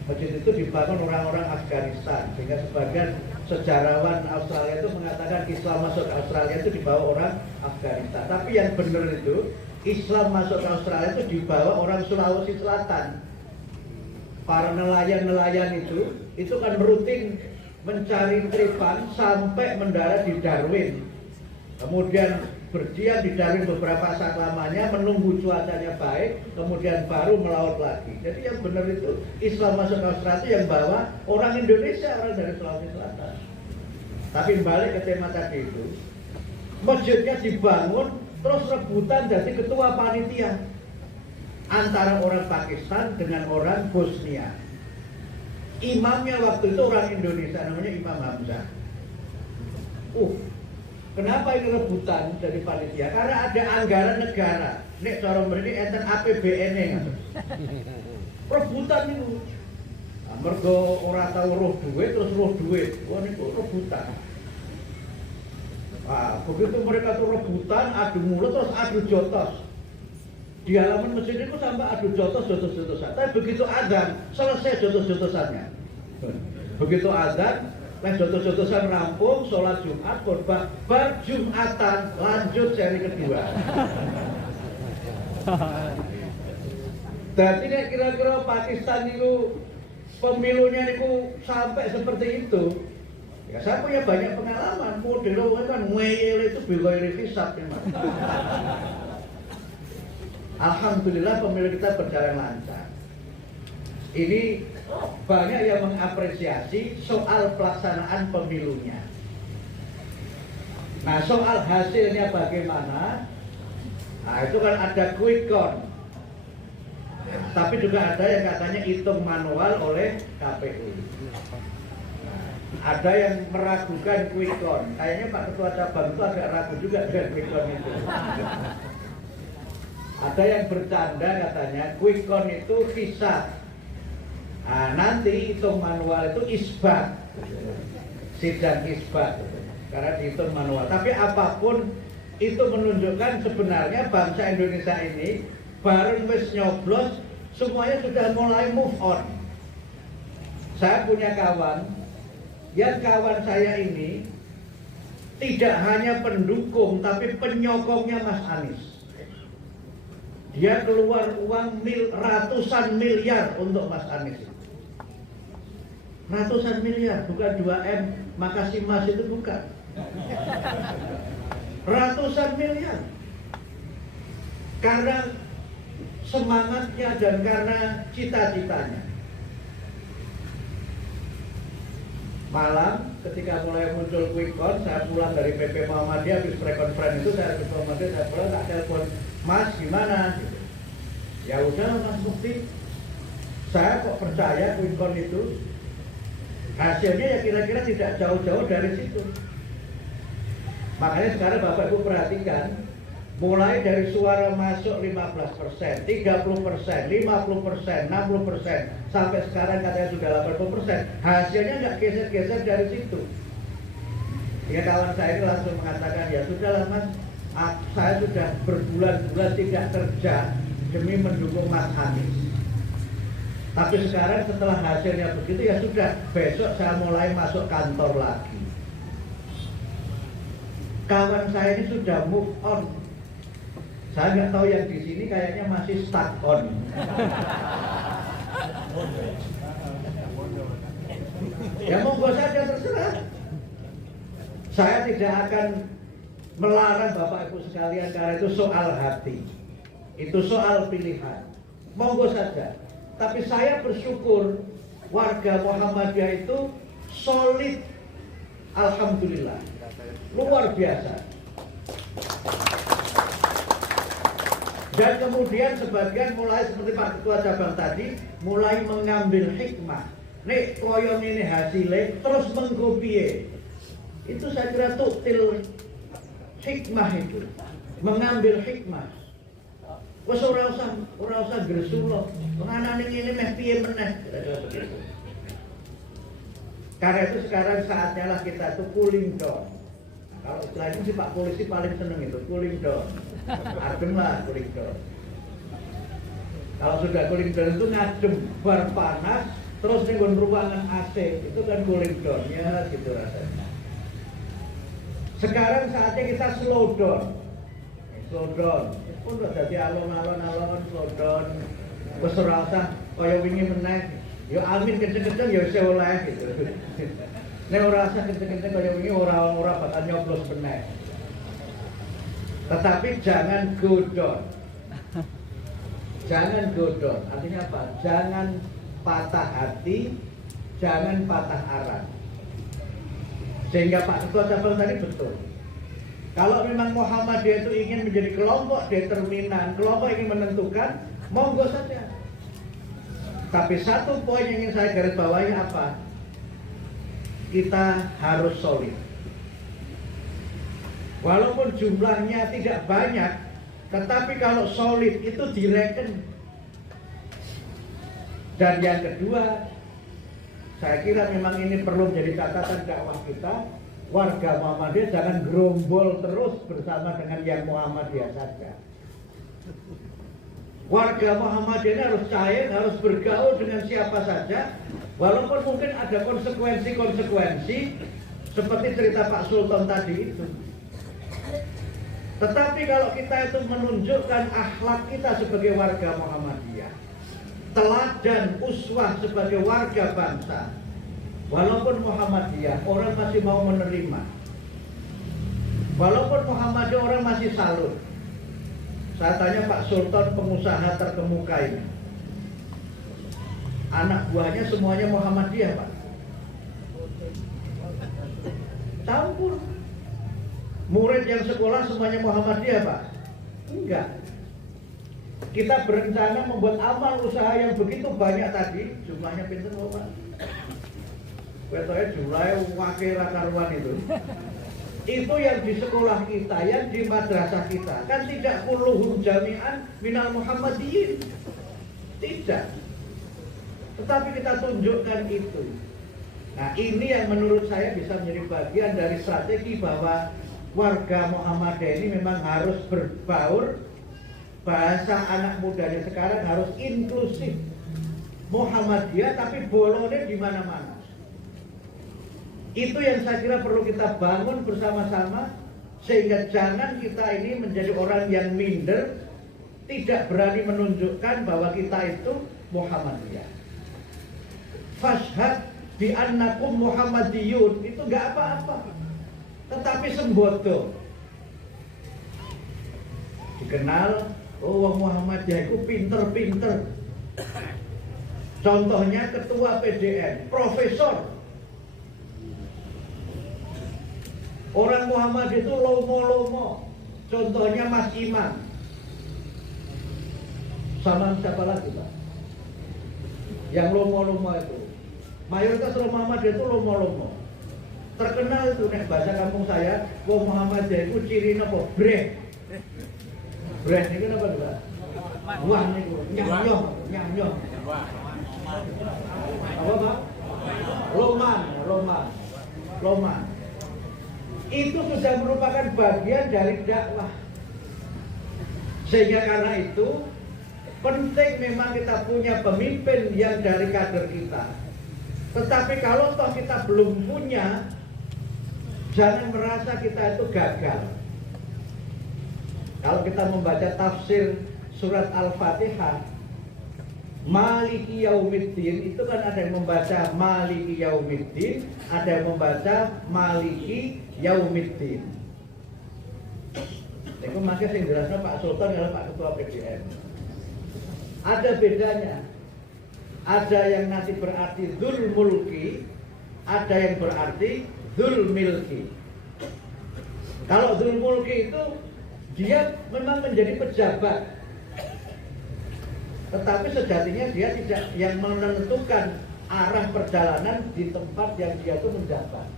Masjid itu dibangun orang-orang Afghanistan, sehingga sebagian sejarawan Australia itu mengatakan Islam masuk ke Australia itu dibawa orang Afghanistan. Tapi yang benar itu Islam masuk ke Australia itu dibawa orang Sulawesi Selatan. Para nelayan-nelayan itu kan rutin mencari tripan sampai mendarat di Darwin. kemudian berdiam di daring beberapa saat lamanya, menunggu cuacanya baik, kemudian baru melaut lagi. Jadi yang benar itu Islam masuk ke Australia itu yang bawa orang Indonesia, orang dari Sulawesi Selatan. Tapi balik ke tema tadi itu, masjidnya dibangun terus rebutan jadi ketua panitia antara orang Pakistan dengan orang Bosnia. Imamnya waktu itu orang Indonesia, namanya Imam Hamzah. Kenapa ini rebutan dari panitia? Karena ada anggaran negara. Nek cara mriki enten APBN-e. Rebutan itu. Nah, mergo ora tau roh duit terus roh duit. Wah niku rebutan. Wah, begitu mereka tuh rebutan, adu mulut terus adu jotos. Di halaman masjid itu sampai adu jotos-jotosan. Tapi begitu azan, selesai jotos-jotosannya. Begitu azan, jotos-jotosan rampung, sholat Jumat, khotbah, bar Jumatan, lanjut seri kedua. Jadi kira-kira Pakistan itu pemilunya itu sampai seperti itu. Ya saya punya banyak pengalaman, model kan ngeyel itu bigoiri hisab memang. Alhamdulillah pemilu kita berjalan lancar. Ini banyak yang mengapresiasi soal pelaksanaan pemilunya. Nah soal hasilnya bagaimana? Nah itu kan ada quick count. Tapi juga ada yang katanya hitung manual oleh KPU. Ada yang meragukan quick count. Kayaknya Pak Ketua Cabang itu agak ragu juga dengan quick count itu. Ada yang bercanda katanya quick count itu hisab. Nah, nanti hitung manual itu isbat, sidang isbat, karena dihitung manual. Tapi apapun itu menunjukkan sebenarnya bangsa Indonesia ini bareng wis nyoblos semuanya sudah mulai move on. Saya punya kawan, yang kawan saya ini tidak hanya pendukung tapi penyokongnya Mas Anies. Dia keluar uang ratusan miliar untuk Mas Anies. Ratusan miliar, bukan 2M, makasih Mas itu bukan. Ratusan miliar. Karena semangatnya dan karena cita-citanya. Malam ketika mulai muncul quick count, saya pulang dari PP Muhammadiyah habis pre-conference itu, saya habis Muhammadiyah, saya pulang tak telepon, Mas gimana? Ya udah Mas Mukti, saya kok percaya quick count itu. Hasilnya ya kira-kira tidak jauh-jauh dari situ. Makanya sekarang Bapak Ibu perhatikan, mulai dari suara masuk 15%, 30%, 50%, 60%, sampai sekarang katanya sudah 80%. Hasilnya nggak geser-geser dari situ. Ya kawan saya itu langsung mengatakan, ya sudahlah Mas, saya sudah berbulan-bulan tidak kerja demi mendukung Mas Anies. Tapi sekarang setelah hasilnya begitu ya sudah, besok saya mulai masuk kantor lagi. Kawan saya ini sudah move on. Saya nggak tahu yang di sini kayaknya masih stuck on. Ya monggo saja terserah. Saya tidak akan melarang Bapak Ibu sekalian karena itu soal hati. Itu soal pilihan. Monggo saja. Tapi saya bersyukur warga Muhammadiyah itu solid, alhamdulillah, luar biasa. Dan kemudian sebagian mulai seperti Pak Ketua Cabang tadi, mulai mengambil hikmah. Nek koyon ini hasilnya terus mengkopiye. Itu saya kira tuktil hikmah itu, mengambil hikmah. Wes ora usah gresulo. Penganane ngene meh piye meneh. Karena itu sekarang saatnya lah kita tuh cooling down. Nah, kalau istilah itu sih Pak Polisi paling seneng itu cooling down. Adem lah cooling down. Kalau sudah cooling down itu ngadem, bar panas, terus ning ruangan AC itu kan cooling down ya gitu rasanya. Sekarang saatnya kita slow down. Slow down. Pun udah jadi alon-alon slow down. Wes ora usah kaya wingi meneh. Ya amin kenceng-kenceng ya wis oleh gitu. Nek ora usah kenceng-kenceng kaya wingi ora bakal nyoblos meneh. Tetapi jangan godon. Jangan godon, artinya apa? Jangan patah hati, jangan patah arang. Sehingga Pak Ketua Cabang tadi betul. Kalau memang Muhammadiyah itu ingin menjadi kelompok determinan, kelompok ingin menentukan, monggo saja. Tapi satu poin yang ingin saya garis bawahi apa? Kita harus solid. Walaupun jumlahnya tidak banyak, tetapi kalau solid itu direken. Dan yang kedua, saya kira memang ini perlu menjadi catatan dakwah kita. Warga Muhammadiyah jangan gerombol terus bersama dengan yang Muhammadiyah saja. Warga Muhammadiyah ini harus cair, harus bergaul dengan siapa saja. Walaupun mungkin ada konsekuensi seperti cerita Pak Sultan tadi itu. Tetapi kalau kita itu menunjukkan akhlak kita sebagai warga Muhammadiyah, teladan uswah sebagai warga bangsa, walaupun Muhammadiyah orang masih mau menerima, walaupun Muhammadiyah orang masih salut. Saya tanya Pak Sultan, pengusaha terkemuka ini, anak buahnya semuanya Muhammadiyah Pak? Campur. Murid yang sekolah semuanya Muhammadiyah Pak? Enggak. Kita berencana membuat amal usaha yang begitu banyak tadi. Jumlahnya pinter loh Pak. Betulnya jumlahnya wakil karuan itu. Itu yang di sekolah kita, yang di madrasah kita. Kan tidak kulluhum jami'an minal Muhammadiyyin. Tidak. Tetapi kita tunjukkan itu. Nah ini yang menurut saya bisa menjadi bagian dari strategi bahwa warga Muhammadiyah ini memang harus berbaur. Bahasa anak mudanya sekarang harus inklusif. Muhammadiyah tapi bolonnya di mana-mana. Itu yang saya kira perlu kita bangun bersama-sama, sehingga jangan kita ini menjadi orang yang minder, tidak berani menunjukkan bahwa kita itu Muhammadiyah. Fashhad bi annakum Muhammadiyun, itu nggak apa-apa. Tetapi sembodo dikenal, oh Muhammadiyah itu pinter-pinter. Contohnya ketua PDN, profesor. Orang Muhammadiyah itu lomo-lomo. Contohnya Mas Imam. Sama siapa lagi Pak? Yang lomo-lomo itu. Mayoritas orang Muhammadiyah itu lomo-lomo. Terkenal itu nek bahasa kampung saya, wong Muhammadiyah itu ciri napa? Breh. Breh niku napa, Pak? Wah niku nyanyong, nyanyong. Apa, Pak? Loman. Itu sudah merupakan bagian dari dakwah. Sehingga karena itu penting memang kita punya pemimpin yang dari kader kita. Tetapi kalau toh kita belum punya, jangan merasa kita itu gagal. Kalau kita membaca tafsir surat Al-Fatihah, Maliki Yaumiddin, itu kan ada yang membaca Maliki Yaumiddin, ada yang membaca Maliki Yaumiddin. Itu makanya yang jelasnya Pak Sultan adalah Pak Ketua PDN. Ada bedanya. Ada yang nanti berarti Dzul Mulki, ada yang berarti Dzul Milki. Kalau Dzul Mulki itu dia memang menjadi pejabat, tetapi sejatinya dia tidak yang menentukan arah perjalanan di tempat yang dia itu menjabat.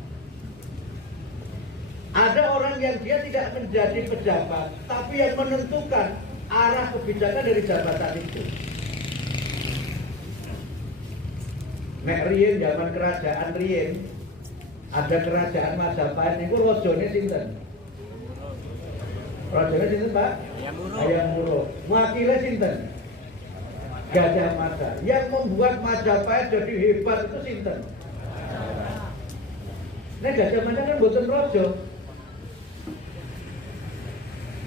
Ada orang yang dia tidak menjadi pejabat, tapi yang menentukan arah kebijakan dari jabatan itu. Nek riyen zaman kerajaan riyen, ada kerajaan Majapahit niku rajane sinten? Rajane sinten, Pak? Hayam Wuruk. Wakile sinten? Gajah Mada. Yang membuat Majapahit jadi hebat itu sinten? Nek Gajah Mada kan mboten raja.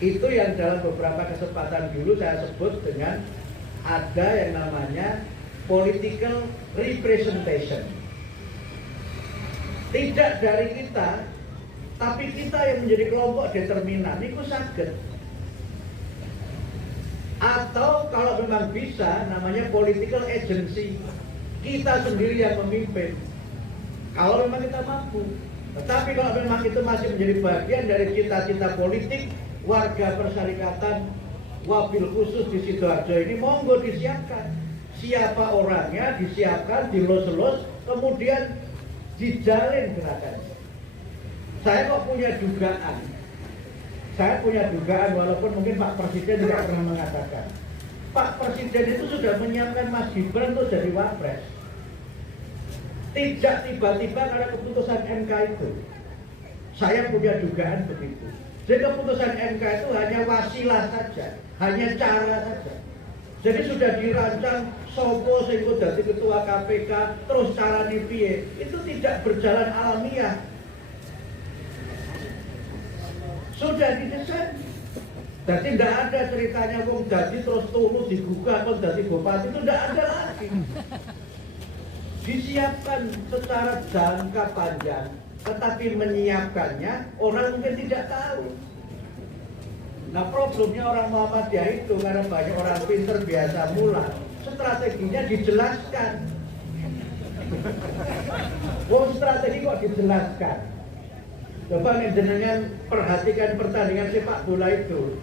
Itu yang dalam beberapa kesempatan dulu saya sebut dengan ada yang namanya political representation. Tidak dari kita, tapi kita yang menjadi kelompok determinan. Itu saged. Atau kalau memang bisa, namanya political agency, kita sendiri yang memimpin. Kalau memang kita mampu. Tetapi kalau memang itu masih menjadi bagian dari cita-cita politik warga persyarikatan, wabil khusus di Sidoarjo ini, monggo disiapkan. Siapa orangnya disiapkan, dilos-los, kemudian dijalin gerakannya. Saya kok punya dugaan. Saya punya dugaan, walaupun mungkin Pak Presiden tidak pernah mengatakan. Pak Presiden itu sudah menyiapkan Mas Gibran untuk jadi wapres. Tidak tiba-tiba karena keputusan MK itu. Saya punya dugaan begitu. Jadi keputusan MK itu hanya wasilah saja, hanya cara saja. Jadi sudah dirancang sopo sing dadi ketua KPK, terus carane piye, itu tidak berjalan alamiah. Sudah didesain. Jadi tidak ada ceritanya wong dadi terus turu digugah terus dadi bupati, itu tidak ada lagi. Disiapkan secara jangka panjang, tetapi menyiapkannya orang mungkin tidak tahu. Nah, problemnya orang Muhammadiyah itu karena banyak orang pinter biasa mulai, strateginya dijelaskan. Wong strategi kok dijelaskan? Coba nih jenengan perhatikan pertandingan sepak bola itu.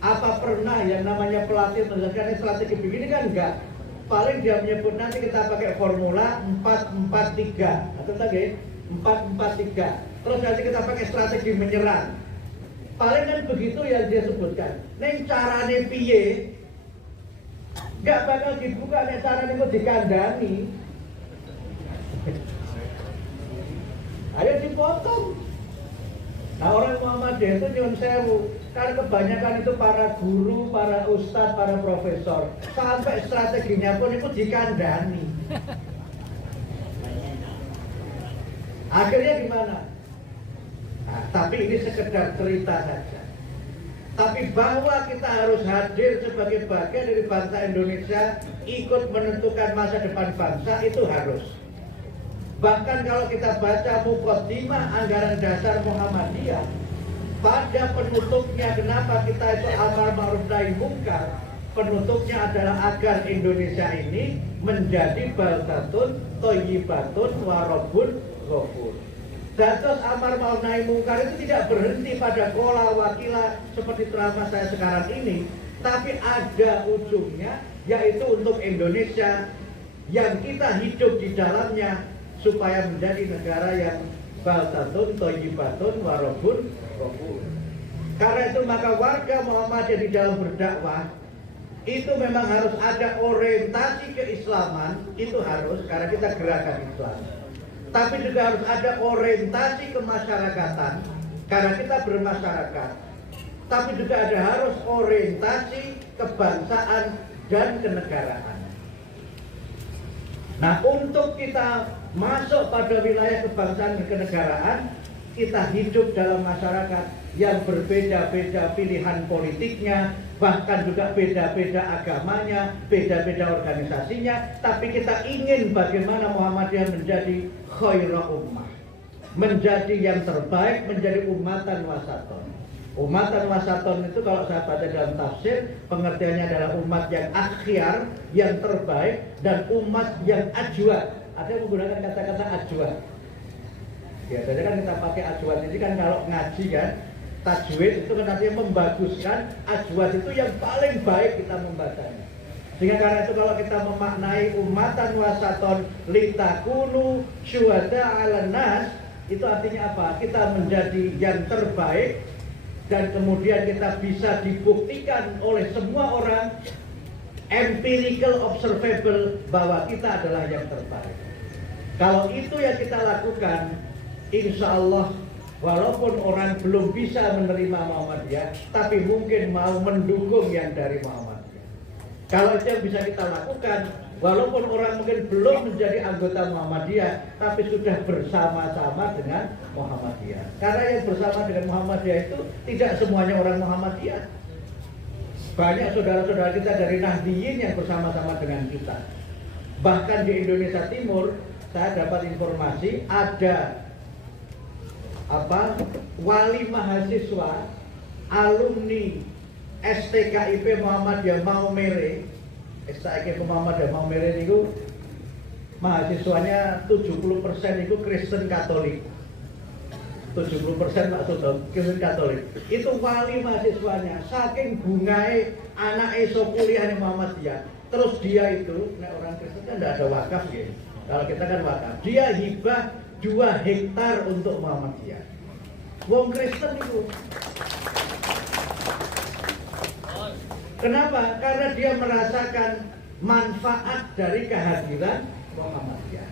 Apa pernah yang namanya pelatih menjelaskan strategi begini? Kan enggak. Paling dia menyebut nanti kita pakai formula 4-4-3 atau lagi 4-4-3. Terus nanti kita pakai strategi menyerang. Paling kan begitu yang dia sebutkan. Neng carane piye? Enggak bakal dibuka nek carane kok dikandani. Ayo dipotong. Nah, orang Muhammadiyah itu nyuwun sewu, karena kebanyakan itu para guru, para ustadz, para profesor, sampai strateginya pun itu dikandani. Akhirnya gimana? Nah, tapi ini sekedar cerita saja. Tapi bahwa kita harus hadir sebagai bagian dari bangsa Indonesia, ikut menentukan masa depan bangsa, itu harus. Bahkan kalau kita baca Muqaddimah Anggaran Dasar Muhammadiyah, pada penutupnya kenapa kita itu amar ma'ruf nahi munkar, penutupnya adalah agar Indonesia ini menjadi baldatun thayyibatun wa rabbun ghafur. Dados amar ma'ruf nahi munkar itu tidak berhenti pada qala wakila seperti ceramah saya sekarang ini, tapi ada ujungnya, yaitu untuk Indonesia yang kita hidup di dalamnya, supaya menjadi negara yang baldatun thayyibatun wa rabbun ghafur. Karena itu maka warga Muhammadiyah di dalam berdakwah itu memang harus ada orientasi keislaman, itu harus, karena kita gerakan Islam. Tapi juga harus ada orientasi kemasyarakatan, karena kita bermasyarakat. Tapi juga ada harus orientasi kebangsaan dan kenegaraan. Nah, untuk kita masuk pada wilayah kebangsaan dan kenegaraan, kita hidup dalam masyarakat yang berbeda-beda pilihan politiknya, bahkan juga beda-beda agamanya, beda-beda organisasinya, tapi kita ingin bagaimana Muhammadiyah menjadi khairul ummah, menjadi yang terbaik, menjadi ummatan wasaton. Ummatan wasaton itu kalau saya baca dalam tafsir, pengertiannya adalah umat yang akhyar, yang terbaik, dan umat yang ajwa. Ada yang menggunakan kata-kata ajwa. Biasanya kan kita pakai ajwad ini kan kalau ngaji kan, tajwid itu kan artinya membaguskan, ajwad itu yang paling baik kita membacanya. Sehingga karena itu kalau kita memaknai ummatan wasaton litakunu syuhada 'alan nas, itu artinya apa? Kita menjadi yang terbaik dan kemudian kita bisa dibuktikan oleh semua orang, empirical observable, bahwa kita adalah yang terbaik. Kalau itu yang kita lakukan, insya Allah walaupun orang belum bisa menerima Muhammadiyah, tapi mungkin mau mendukung yang dari Muhammadiyah. Kalau itu yang bisa kita lakukan, walaupun orang mungkin belum menjadi anggota Muhammadiyah, tapi sudah bersama-sama dengan Muhammadiyah. Karena yang bersama dengan Muhammadiyah itu tidak semuanya orang Muhammadiyah. Banyak saudara-saudara kita dari Nahdiyin yang bersama-sama dengan kita. Bahkan di Indonesia Timur, saya dapat informasi ada wali mahasiswa, alumni STKIP Muhammadiyah Maumere. STKIP Muhammadiyah Maumere niku mahasiswanya 70% itu Kristen Katolik. 70% maksudnya Kristen Katolik. Itu wali mahasiswanya, saking bungae anak iso kuliah di Muhammadiyah. Terus dia itu, nah orang Kristen kan tidak ada wakaf ya. Kalau kita kan wakaf. Dia hibah 2 hektar untuk Muhammadiyah. Wong Kristen itu. Kenapa? Karena dia merasakan manfaat dari kehadiran Muhammadiyah.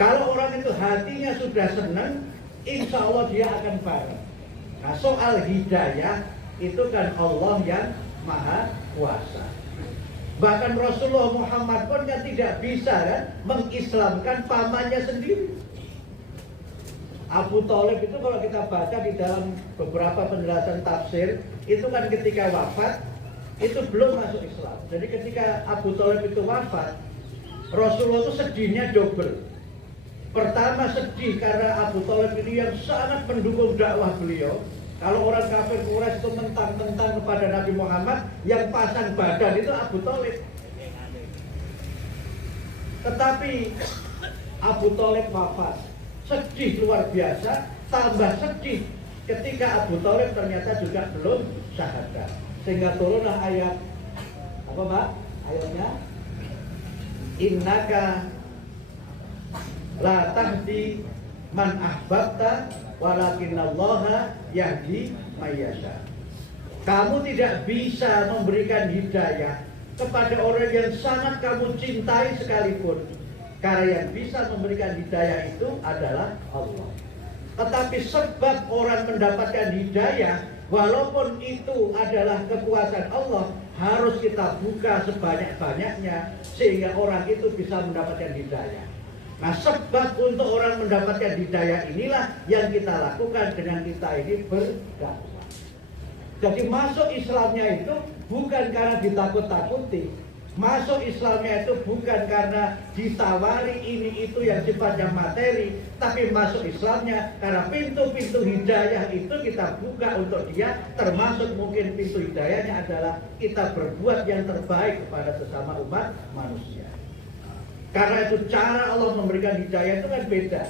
Kalau orang itu hatinya sudah senang, insya Allah dia akan bareng. Nah, soal hidayah itu kan Allah yang Maha Kuasa. Bahkan Rasulullah Muhammad pun kan tidak bisa kan mengislamkan pamannya sendiri. Abu Thalib itu kalau kita baca di dalam beberapa penjelasan tafsir, itu kan ketika wafat itu belum masuk Islam. Jadi ketika Abu Thalib itu wafat, Rasulullah itu sedihnya double. Pertama sedih karena Abu Thalib ini yang sangat mendukung dakwah beliau. Kalau orang kafir Quraisy itu mentang-mentang kepada Nabi Muhammad, yang pasang badan itu Abu Thalib. Tetapi Abu Thalib wafat, sedih luar biasa, tambah sedih ketika Abu Thalib ternyata juga belum syahadat. Sehingga turunlah ayat apa Pak? Ayatnya innaka la tahdi man ahbabta walakinallaha yahdi mayyasha. Kamu tidak bisa memberikan hidayah kepada orang yang sangat kamu cintai sekalipun. Karena yang bisa memberikan hidayah itu adalah Allah. Tetapi sebab orang mendapatkan hidayah, walaupun itu adalah kekuasaan Allah, harus kita buka sebanyak-banyaknya sehingga orang itu bisa mendapatkan hidayah. Nah, sebab untuk orang mendapatkan hidayah inilah yang kita lakukan dengan kita ini berdakwah. Jadi masuk Islamnya itu bukan karena ditakut-takuti. Masuk Islamnya itu bukan karena ditawari ini itu yang sifatnya materi, tapi masuk Islamnya karena pintu-pintu hidayah itu kita buka untuk dia, termasuk mungkin pintu hidayahnya adalah kita berbuat yang terbaik kepada sesama umat manusia. Karena itu cara Allah memberikan hidayah itu kan beda.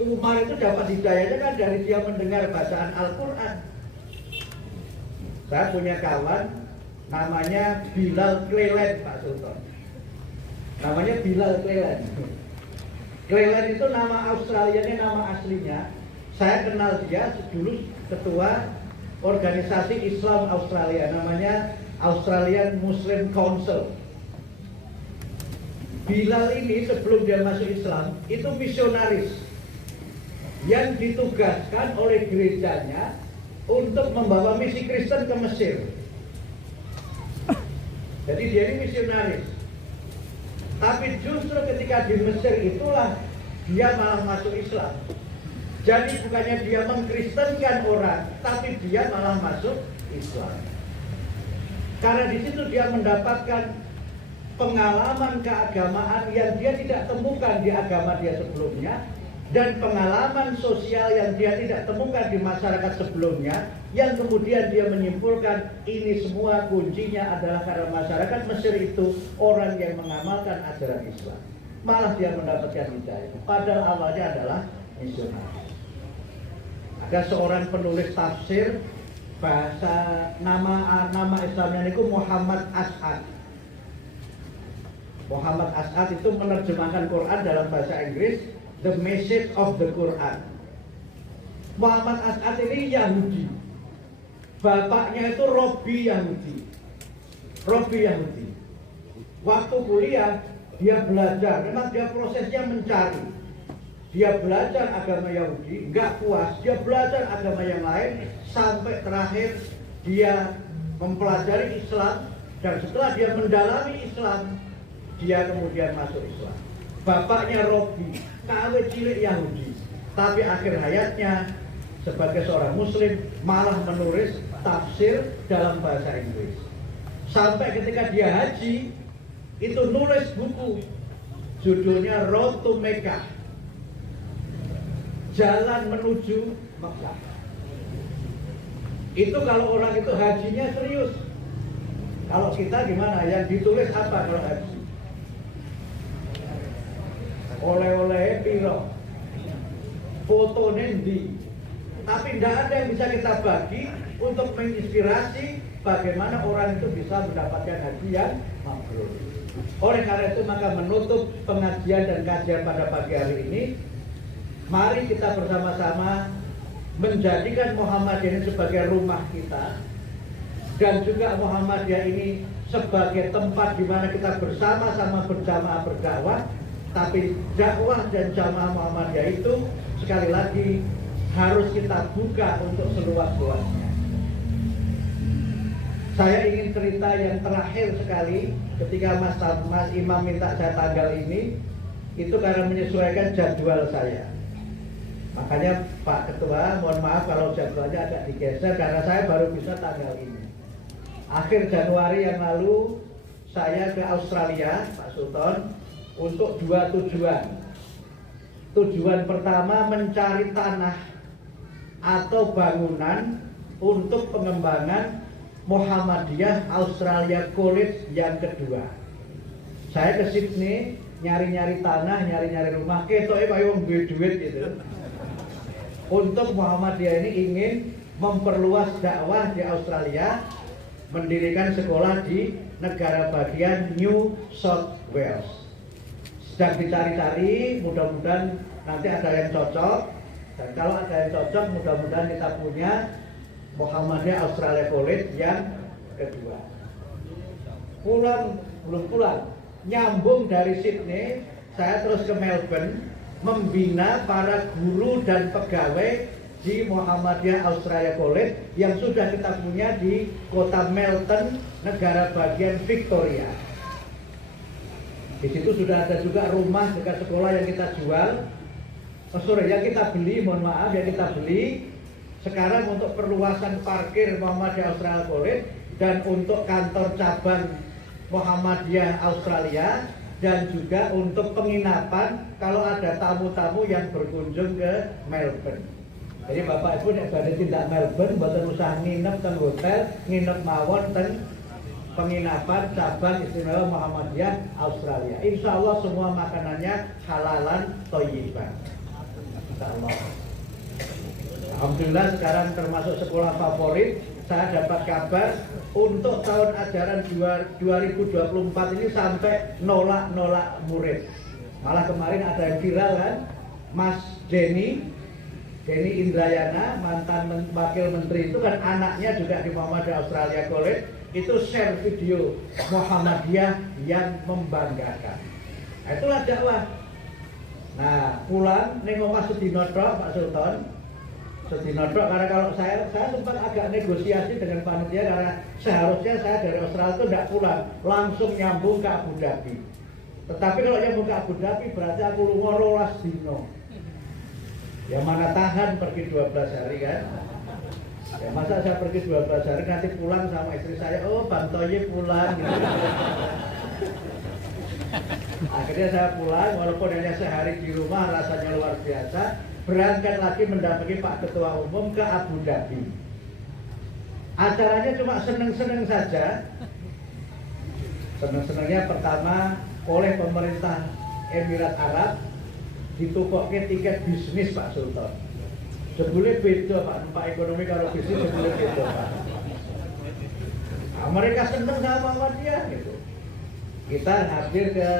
Umar itu dapat hidayahnya kan dari dia mendengar bacaan Al-Quran. Saya punya kawan namanya Bilal Cleland, Pak Sultan. Namanya Bilal Cleland. Cleland itu nama Australianya, nama aslinya. Saya kenal dia dulu ketua organisasi Islam Australia, namanya Australian Muslim Council. Bilal ini sebelum dia masuk Islam itu misionaris yang ditugaskan oleh gerejanya untuk membawa misi Kristen ke Mesir. Jadi dia ini misionaris. Tapi justru ketika di Mesir itulah dia malah masuk Islam. Jadi bukannya dia mengkristenkan orang, tapi dia malah masuk Islam. Karena di situ dia mendapatkan pengalaman keagamaan yang dia tidak temukan di agama dia sebelumnya, dan pengalaman sosial yang dia tidak temukan di masyarakat sebelumnya, yang kemudian dia menyimpulkan ini semua kuncinya adalah karena masyarakat Mesir itu orang yang mengamalkan ajaran Islam. Malah dia mendapatkan hidayah, padahal awalnya adalah misionaris. Ada seorang penulis tafsir bahasa nama Islamnya itu Muhammad As'ad. Muhammad As'ad itu menerjemahkan Quran dalam bahasa Inggris, The Message of the Quran. Muhammad As'ad ini Yahudi. Bapaknya itu Robi Yahudi. Waktu kuliah dia belajar, memang dia prosesnya mencari. Dia belajar agama Yahudi, nggak puas, dia belajar agama yang lain, sampai terakhir dia mempelajari Islam, dan setelah dia mendalami Islam, dia kemudian masuk Islam. Bapaknya Robi, kawin cilik Yahudi, tapi akhir hayatnya sebagai seorang Muslim malah menulis tafsir dalam bahasa Inggris. Sampai ketika dia haji, itu nulis buku, judulnya Road to Mecca, Jalan Menuju Mekah. Itu kalau orang itu hajinya serius. Kalau kita gimana? Yang ditulis apa kalau haji? Oleh-oleh piro, foto nendi. Tapi tidak ada yang bisa kita bagi untuk menginspirasi bagaimana orang itu bisa mendapatkan haji yang mabrur. Oleh karena itu maka menutup pengajian dan kajian pada pagi hari ini, mari kita bersama-sama menjadikan Muhammadiyah ini sebagai rumah kita, dan juga Muhammadiyah ini sebagai tempat di mana kita bersama-sama berjamaah berdakwah. Tapi dakwah dan jamaah Muhammadiyah itu sekali lagi harus kita buka untuk seluas-luasnya. Saya ingin cerita yang terakhir sekali ketika Mas Imam minta saya tanggal ini, itu karena menyesuaikan jadwal saya. Makanya Pak Ketua, mohon maaf kalau jadwalnya agak digeser karena saya baru bisa tanggal ini. Akhir Januari yang lalu saya ke Australia, Pak Sultan, untuk 2 tujuan. Tujuan pertama mencari tanah atau bangunan untuk pengembangan Muhammadiyah Australia College yang kedua. Saya ke Sydney nyari-nyari tanah, nyari-nyari rumah, ketoke kaya wong duwe duit gitu. Untuk Muhammadiyah ini ingin memperluas dakwah di Australia, mendirikan sekolah di negara bagian New South Wales. Sedang dicari-cari, mudah-mudahan nanti ada yang cocok. Dan kalau ada yang cocok, mudah-mudahan kita punya Muhammadiyah Australia College yang kedua. Belum pulang, nyambung dari Sydney, saya terus ke Melbourne, membina para guru dan pegawai di Muhammadiyah Australia College yang sudah kita punya di kota Melton, negara bagian Victoria. Di situ sudah ada juga rumah dekat sekolah yang kita jual. Yang kita beli, mohon maaf, yang kita beli sekarang untuk perluasan parkir Muhammadiyah Australia College dan untuk kantor cabang Muhammadiyah Australia, dan juga untuk penginapan kalau ada tamu-tamu yang berkunjung ke Melbourne. Jadi Bapak Ibu nek badhe tindak Melbourne mboten usah nginep teng hotel, nginep mawon teng penginapan cabang istimewa Muhammadiyah Australia. Insya Allah semua makanannya halalan thayyiban. Insya Allah. Alhamdulillah sekarang termasuk sekolah favorit. Saya dapat kabar untuk tahun ajaran 2024 ini sampai nolak murid. Malah kemarin ada yang viral kan, Mas Denny Indrayana, mantan wakil menteri itu kan anaknya juga di Muhammadiyah Australia College, itu share video Muhammadiyah yang membanggakan. Nah, itulah dakwah. Nah, pulang ning omah sedina tok Pak Sultan. Sedina tok, karena kalau saya sempat agak negosiasi dengan panitia karena seharusnya saya dari Australia itu tidak pulang, langsung nyambung ke Abu Dhabi. Tetapi kalau nyambung ke Abu Dhabi berarti aku lunga 12 dino. Ya mana tahan pergi 12 hari kan? Ya masa saya pergi 12 hari nanti pulang sama istri saya, oh Bang Toye pulang gitu. Akhirnya saya pulang, walaupun hanya sehari di rumah rasanya luar biasa. Berangkat lagi mendampingi Pak Ketua Umum ke Abu Dhabi. Acaranya cuma seneng-seneng saja. Seneng-senengnya pertama oleh pemerintah Emirat Arab ditukoknya tiket bisnis Pak Sultan. Jebule beda Pak ekonomi kalau bisnis jebule beda Pak. Nah, mereka seneng sama Muhammadiyah gitu. Kita hadir ke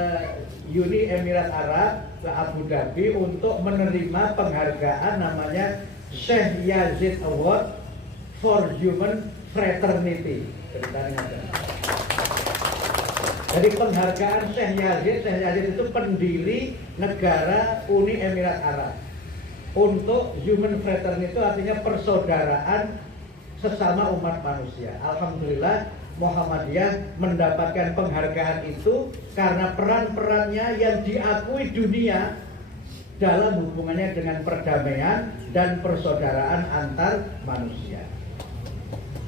Uni Emirat Arab ke Abu Dhabi untuk menerima penghargaan namanya Sheikh Yazid Award for Human Fraternity. Jadi penghargaan Sheikh Yazid itu pendiri negara Uni Emirat Arab. Untuk human fraternity itu artinya persaudaraan sesama umat manusia. Alhamdulillah Muhammadiyah mendapatkan penghargaan itu karena peran-perannya yang diakui dunia dalam hubungannya dengan perdamaian dan persaudaraan antar manusia.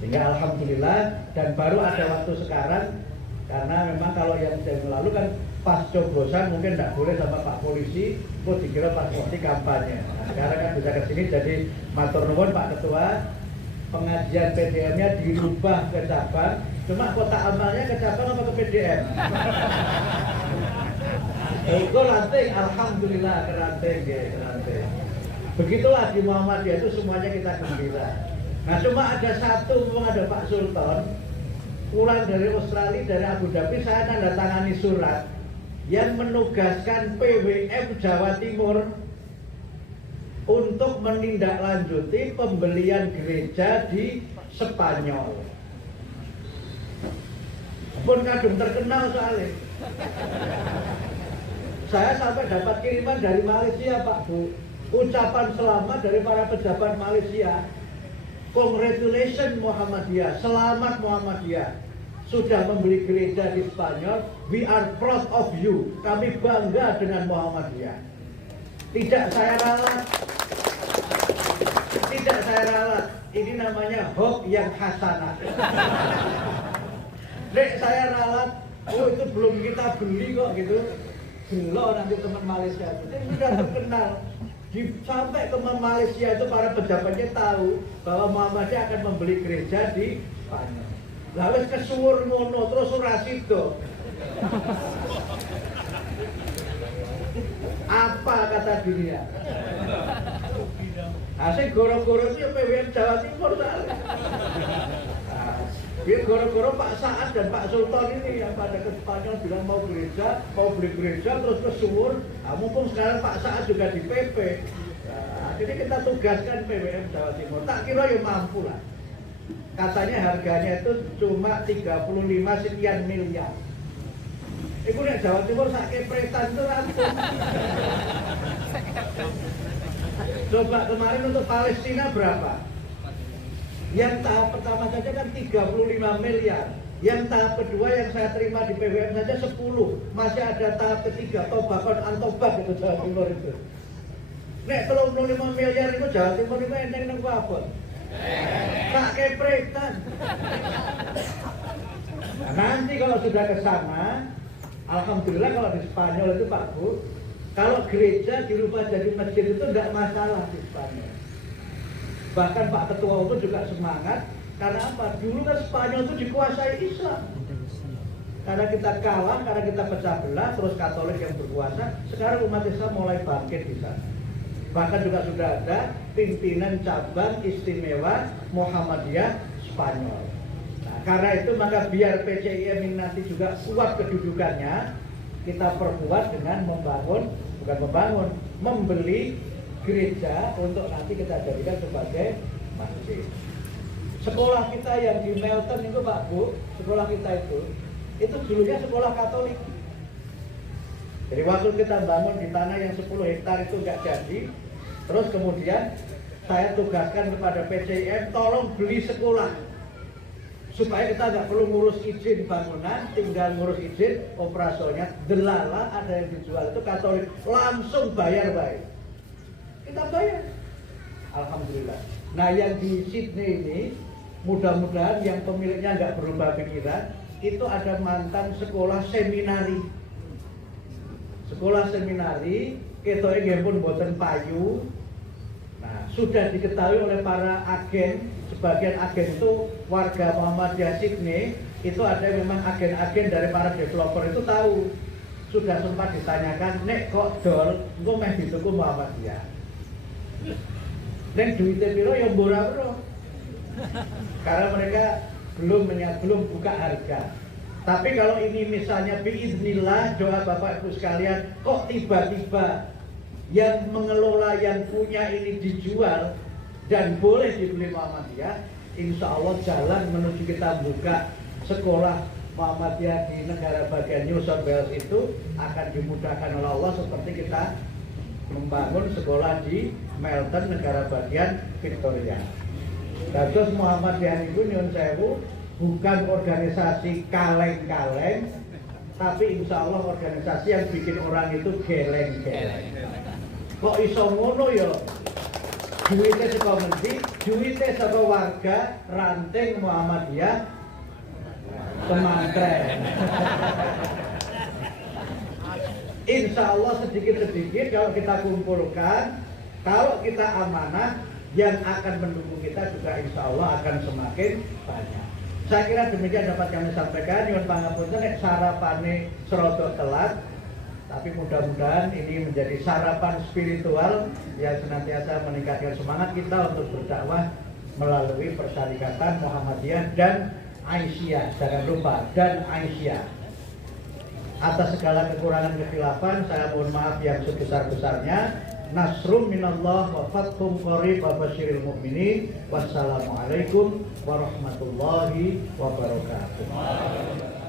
Sehingga alhamdulillah, dan baru ada waktu sekarang, karena memang kalau yang jam lalu kan pas coblosan mungkin tidak boleh sama Pak Polisi, kok dikira pas waktu kampanye. Nah, sekarang kan bisa ke sini, jadi matur nuwun Pak Ketua. pengajian PDM-nya dirubah ke cabang, cuma kotak amalnya ke cabang apa ke PDM? Itu ranting, alhamdulillah keranting, keranting. Begitulah di Muhammadiyah itu semuanya kita gembira. Nah cuma ada satu, memang ada Pak Sultan, pulang dari Australia, dari Abu Dhabi, saya tanda tangani surat yang menugaskan PWM Jawa Timur untuk menindaklanjuti pembelian gereja di Spanyol. Pun kadung terkenal soalnya. Saya sampai dapat kiriman dari Malaysia, Pak Bu. Ucapan selamat dari para pejabat Malaysia. Congratulations Muhammadiyah, selamat Muhammadiyah. Sudah membeli gereja di Spanyol. We are proud of you. Kami bangga dengan Muhammadiyah. Tidak saya ralat. Tidak saya ralat. Ini namanya hoax yang hasanah. Dek saya ralat. Oh itu belum kita beli kok gitu. Belum nanti teman Malaysia itu. Ini sudah terkenal. Sampai ke Malaysia itu para pejabatnya tahu bahwa Muhammadiyah akan membeli gereja di Spanyol. Lalu kesuwur ngono terus ora sida. Apa kata dunia? Asing goro-goro itu ya PWM Jawa Timur soalnya. Dia goro-goro Pak Saad dan Pak Sultan ini yang pada ke Spanyol bilang mau beli gereja terus kesuwur. Nah, mumpung sekarang Pak Saad juga di PP. Nah, jadi kita tugaskan PWM Jawa Timur. Tak kira ya mampu lah. Katanya harganya itu cuma 35 sekian miliar. Itu nek Jawa Timur sak kepretan itu rampung. Coba kemarin untuk Palestina berapa? Yang tahap pertama saja kan 35 miliar. Yang tahap kedua yang saya terima di PWM saja 10. Masih ada tahap ketiga, Tobakon Antobak itu Jawa Timur itu. Nek 35 miliar itu Jawa Timur itu enteng nang apa? Tak kepretan. Nah, nanti kalau sudah ke sana, alhamdulillah kalau di Spanyol itu Pak Bu, kalau gereja dirubah jadi masjid itu tidak masalah di Spanyol. Bahkan Pak Ketua itu juga semangat, karena apa? Dulu kan Spanyol itu dikuasai Islam. Karena kita kalah, karena kita pecah belah, terus Katolik yang berkuasa, sekarang umat Islam mulai bangkit di sana. Bahkan juga sudah ada pimpinan cabang istimewa Muhammadiyah Spanyol. Nah, karena itu maka biar PCIM ini nanti juga kuat kedudukannya, kita perkuat dengan membeli gereja untuk nanti kita jadikan sebagai masjid. Sekolah kita yang di Melton itu Pak Bu, sekolah kita itu dulunya sekolah Katolik. Jadi waktu kita bangun di tanah yang 10 hektar itu nggak jadi, terus kemudian saya tugaskan kepada PCIM tolong beli sekolah supaya kita nggak perlu ngurus izin bangunan, tinggal ngurus izin operasionalnya. Delala ada yang dijual itu Katolik, langsung bayar baik. Kita bayar, alhamdulillah. Nah yang di Sydney ini mudah-mudahan yang pemiliknya nggak berubah pikiran, itu ada mantan sekolah seminari. Sekolah seminari, kita ini pun boten payu. Nah, sudah diketahui oleh para agen, sebagian agen itu warga Muhammadiyah Sydney, itu ada memang agen-agen dari para developer itu tahu. Sudah sempat ditanyakan, nek kok dol, engko meh dituku Muhammadiyah. Nek duitnya piro ya mbora-mbora. Karena mereka belum buka harga. Tapi kalau ini misalnya biiznillah, doa Bapak Ibu sekalian, kok tiba-tiba yang mengelola, yang punya ini dijual dan boleh dibeli Muhammadiyah, insya Allah jalan menuju kita buka sekolah Muhammadiyah di negara bagian New South Wales itu akan dimudahkan oleh Allah seperti kita membangun sekolah di Melton, negara bagian Victoria. Dan terus Muhammadiyah itu nyuwun sewu bukan organisasi kaleng-kaleng, tapi insya Allah organisasi yang bikin orang itu geleng-geleng. Kok iso ngono ya? Duitnya saka ngendi? Duitnya saka warga ranting Muhammadiyah Semantren. Insya Allah sedikit-sedikit kalau kita kumpulkan, kalau kita amanah, yang akan mendukung kita juga insya Allah akan semakin banyak. Saya kira demikian dapat kami sampaikan. Nyuwun pangapunten nek sarapane serodok telat, tapi mudah-mudahan ini menjadi sarapan spiritual yang senantiasa meningkatkan semangat kita untuk berdakwah melalui Persyarikatan Muhammadiyah dan Aisyah. Jangan lupa, dan Aisyah. Atas segala kekurangan kekhilafan saya mohon maaf yang sebesar-besarnya. Nasrum minallah wa fathum qarib wa basyiril mu'minin. Wassalamualaikum warahmatullahi wabarakatuh.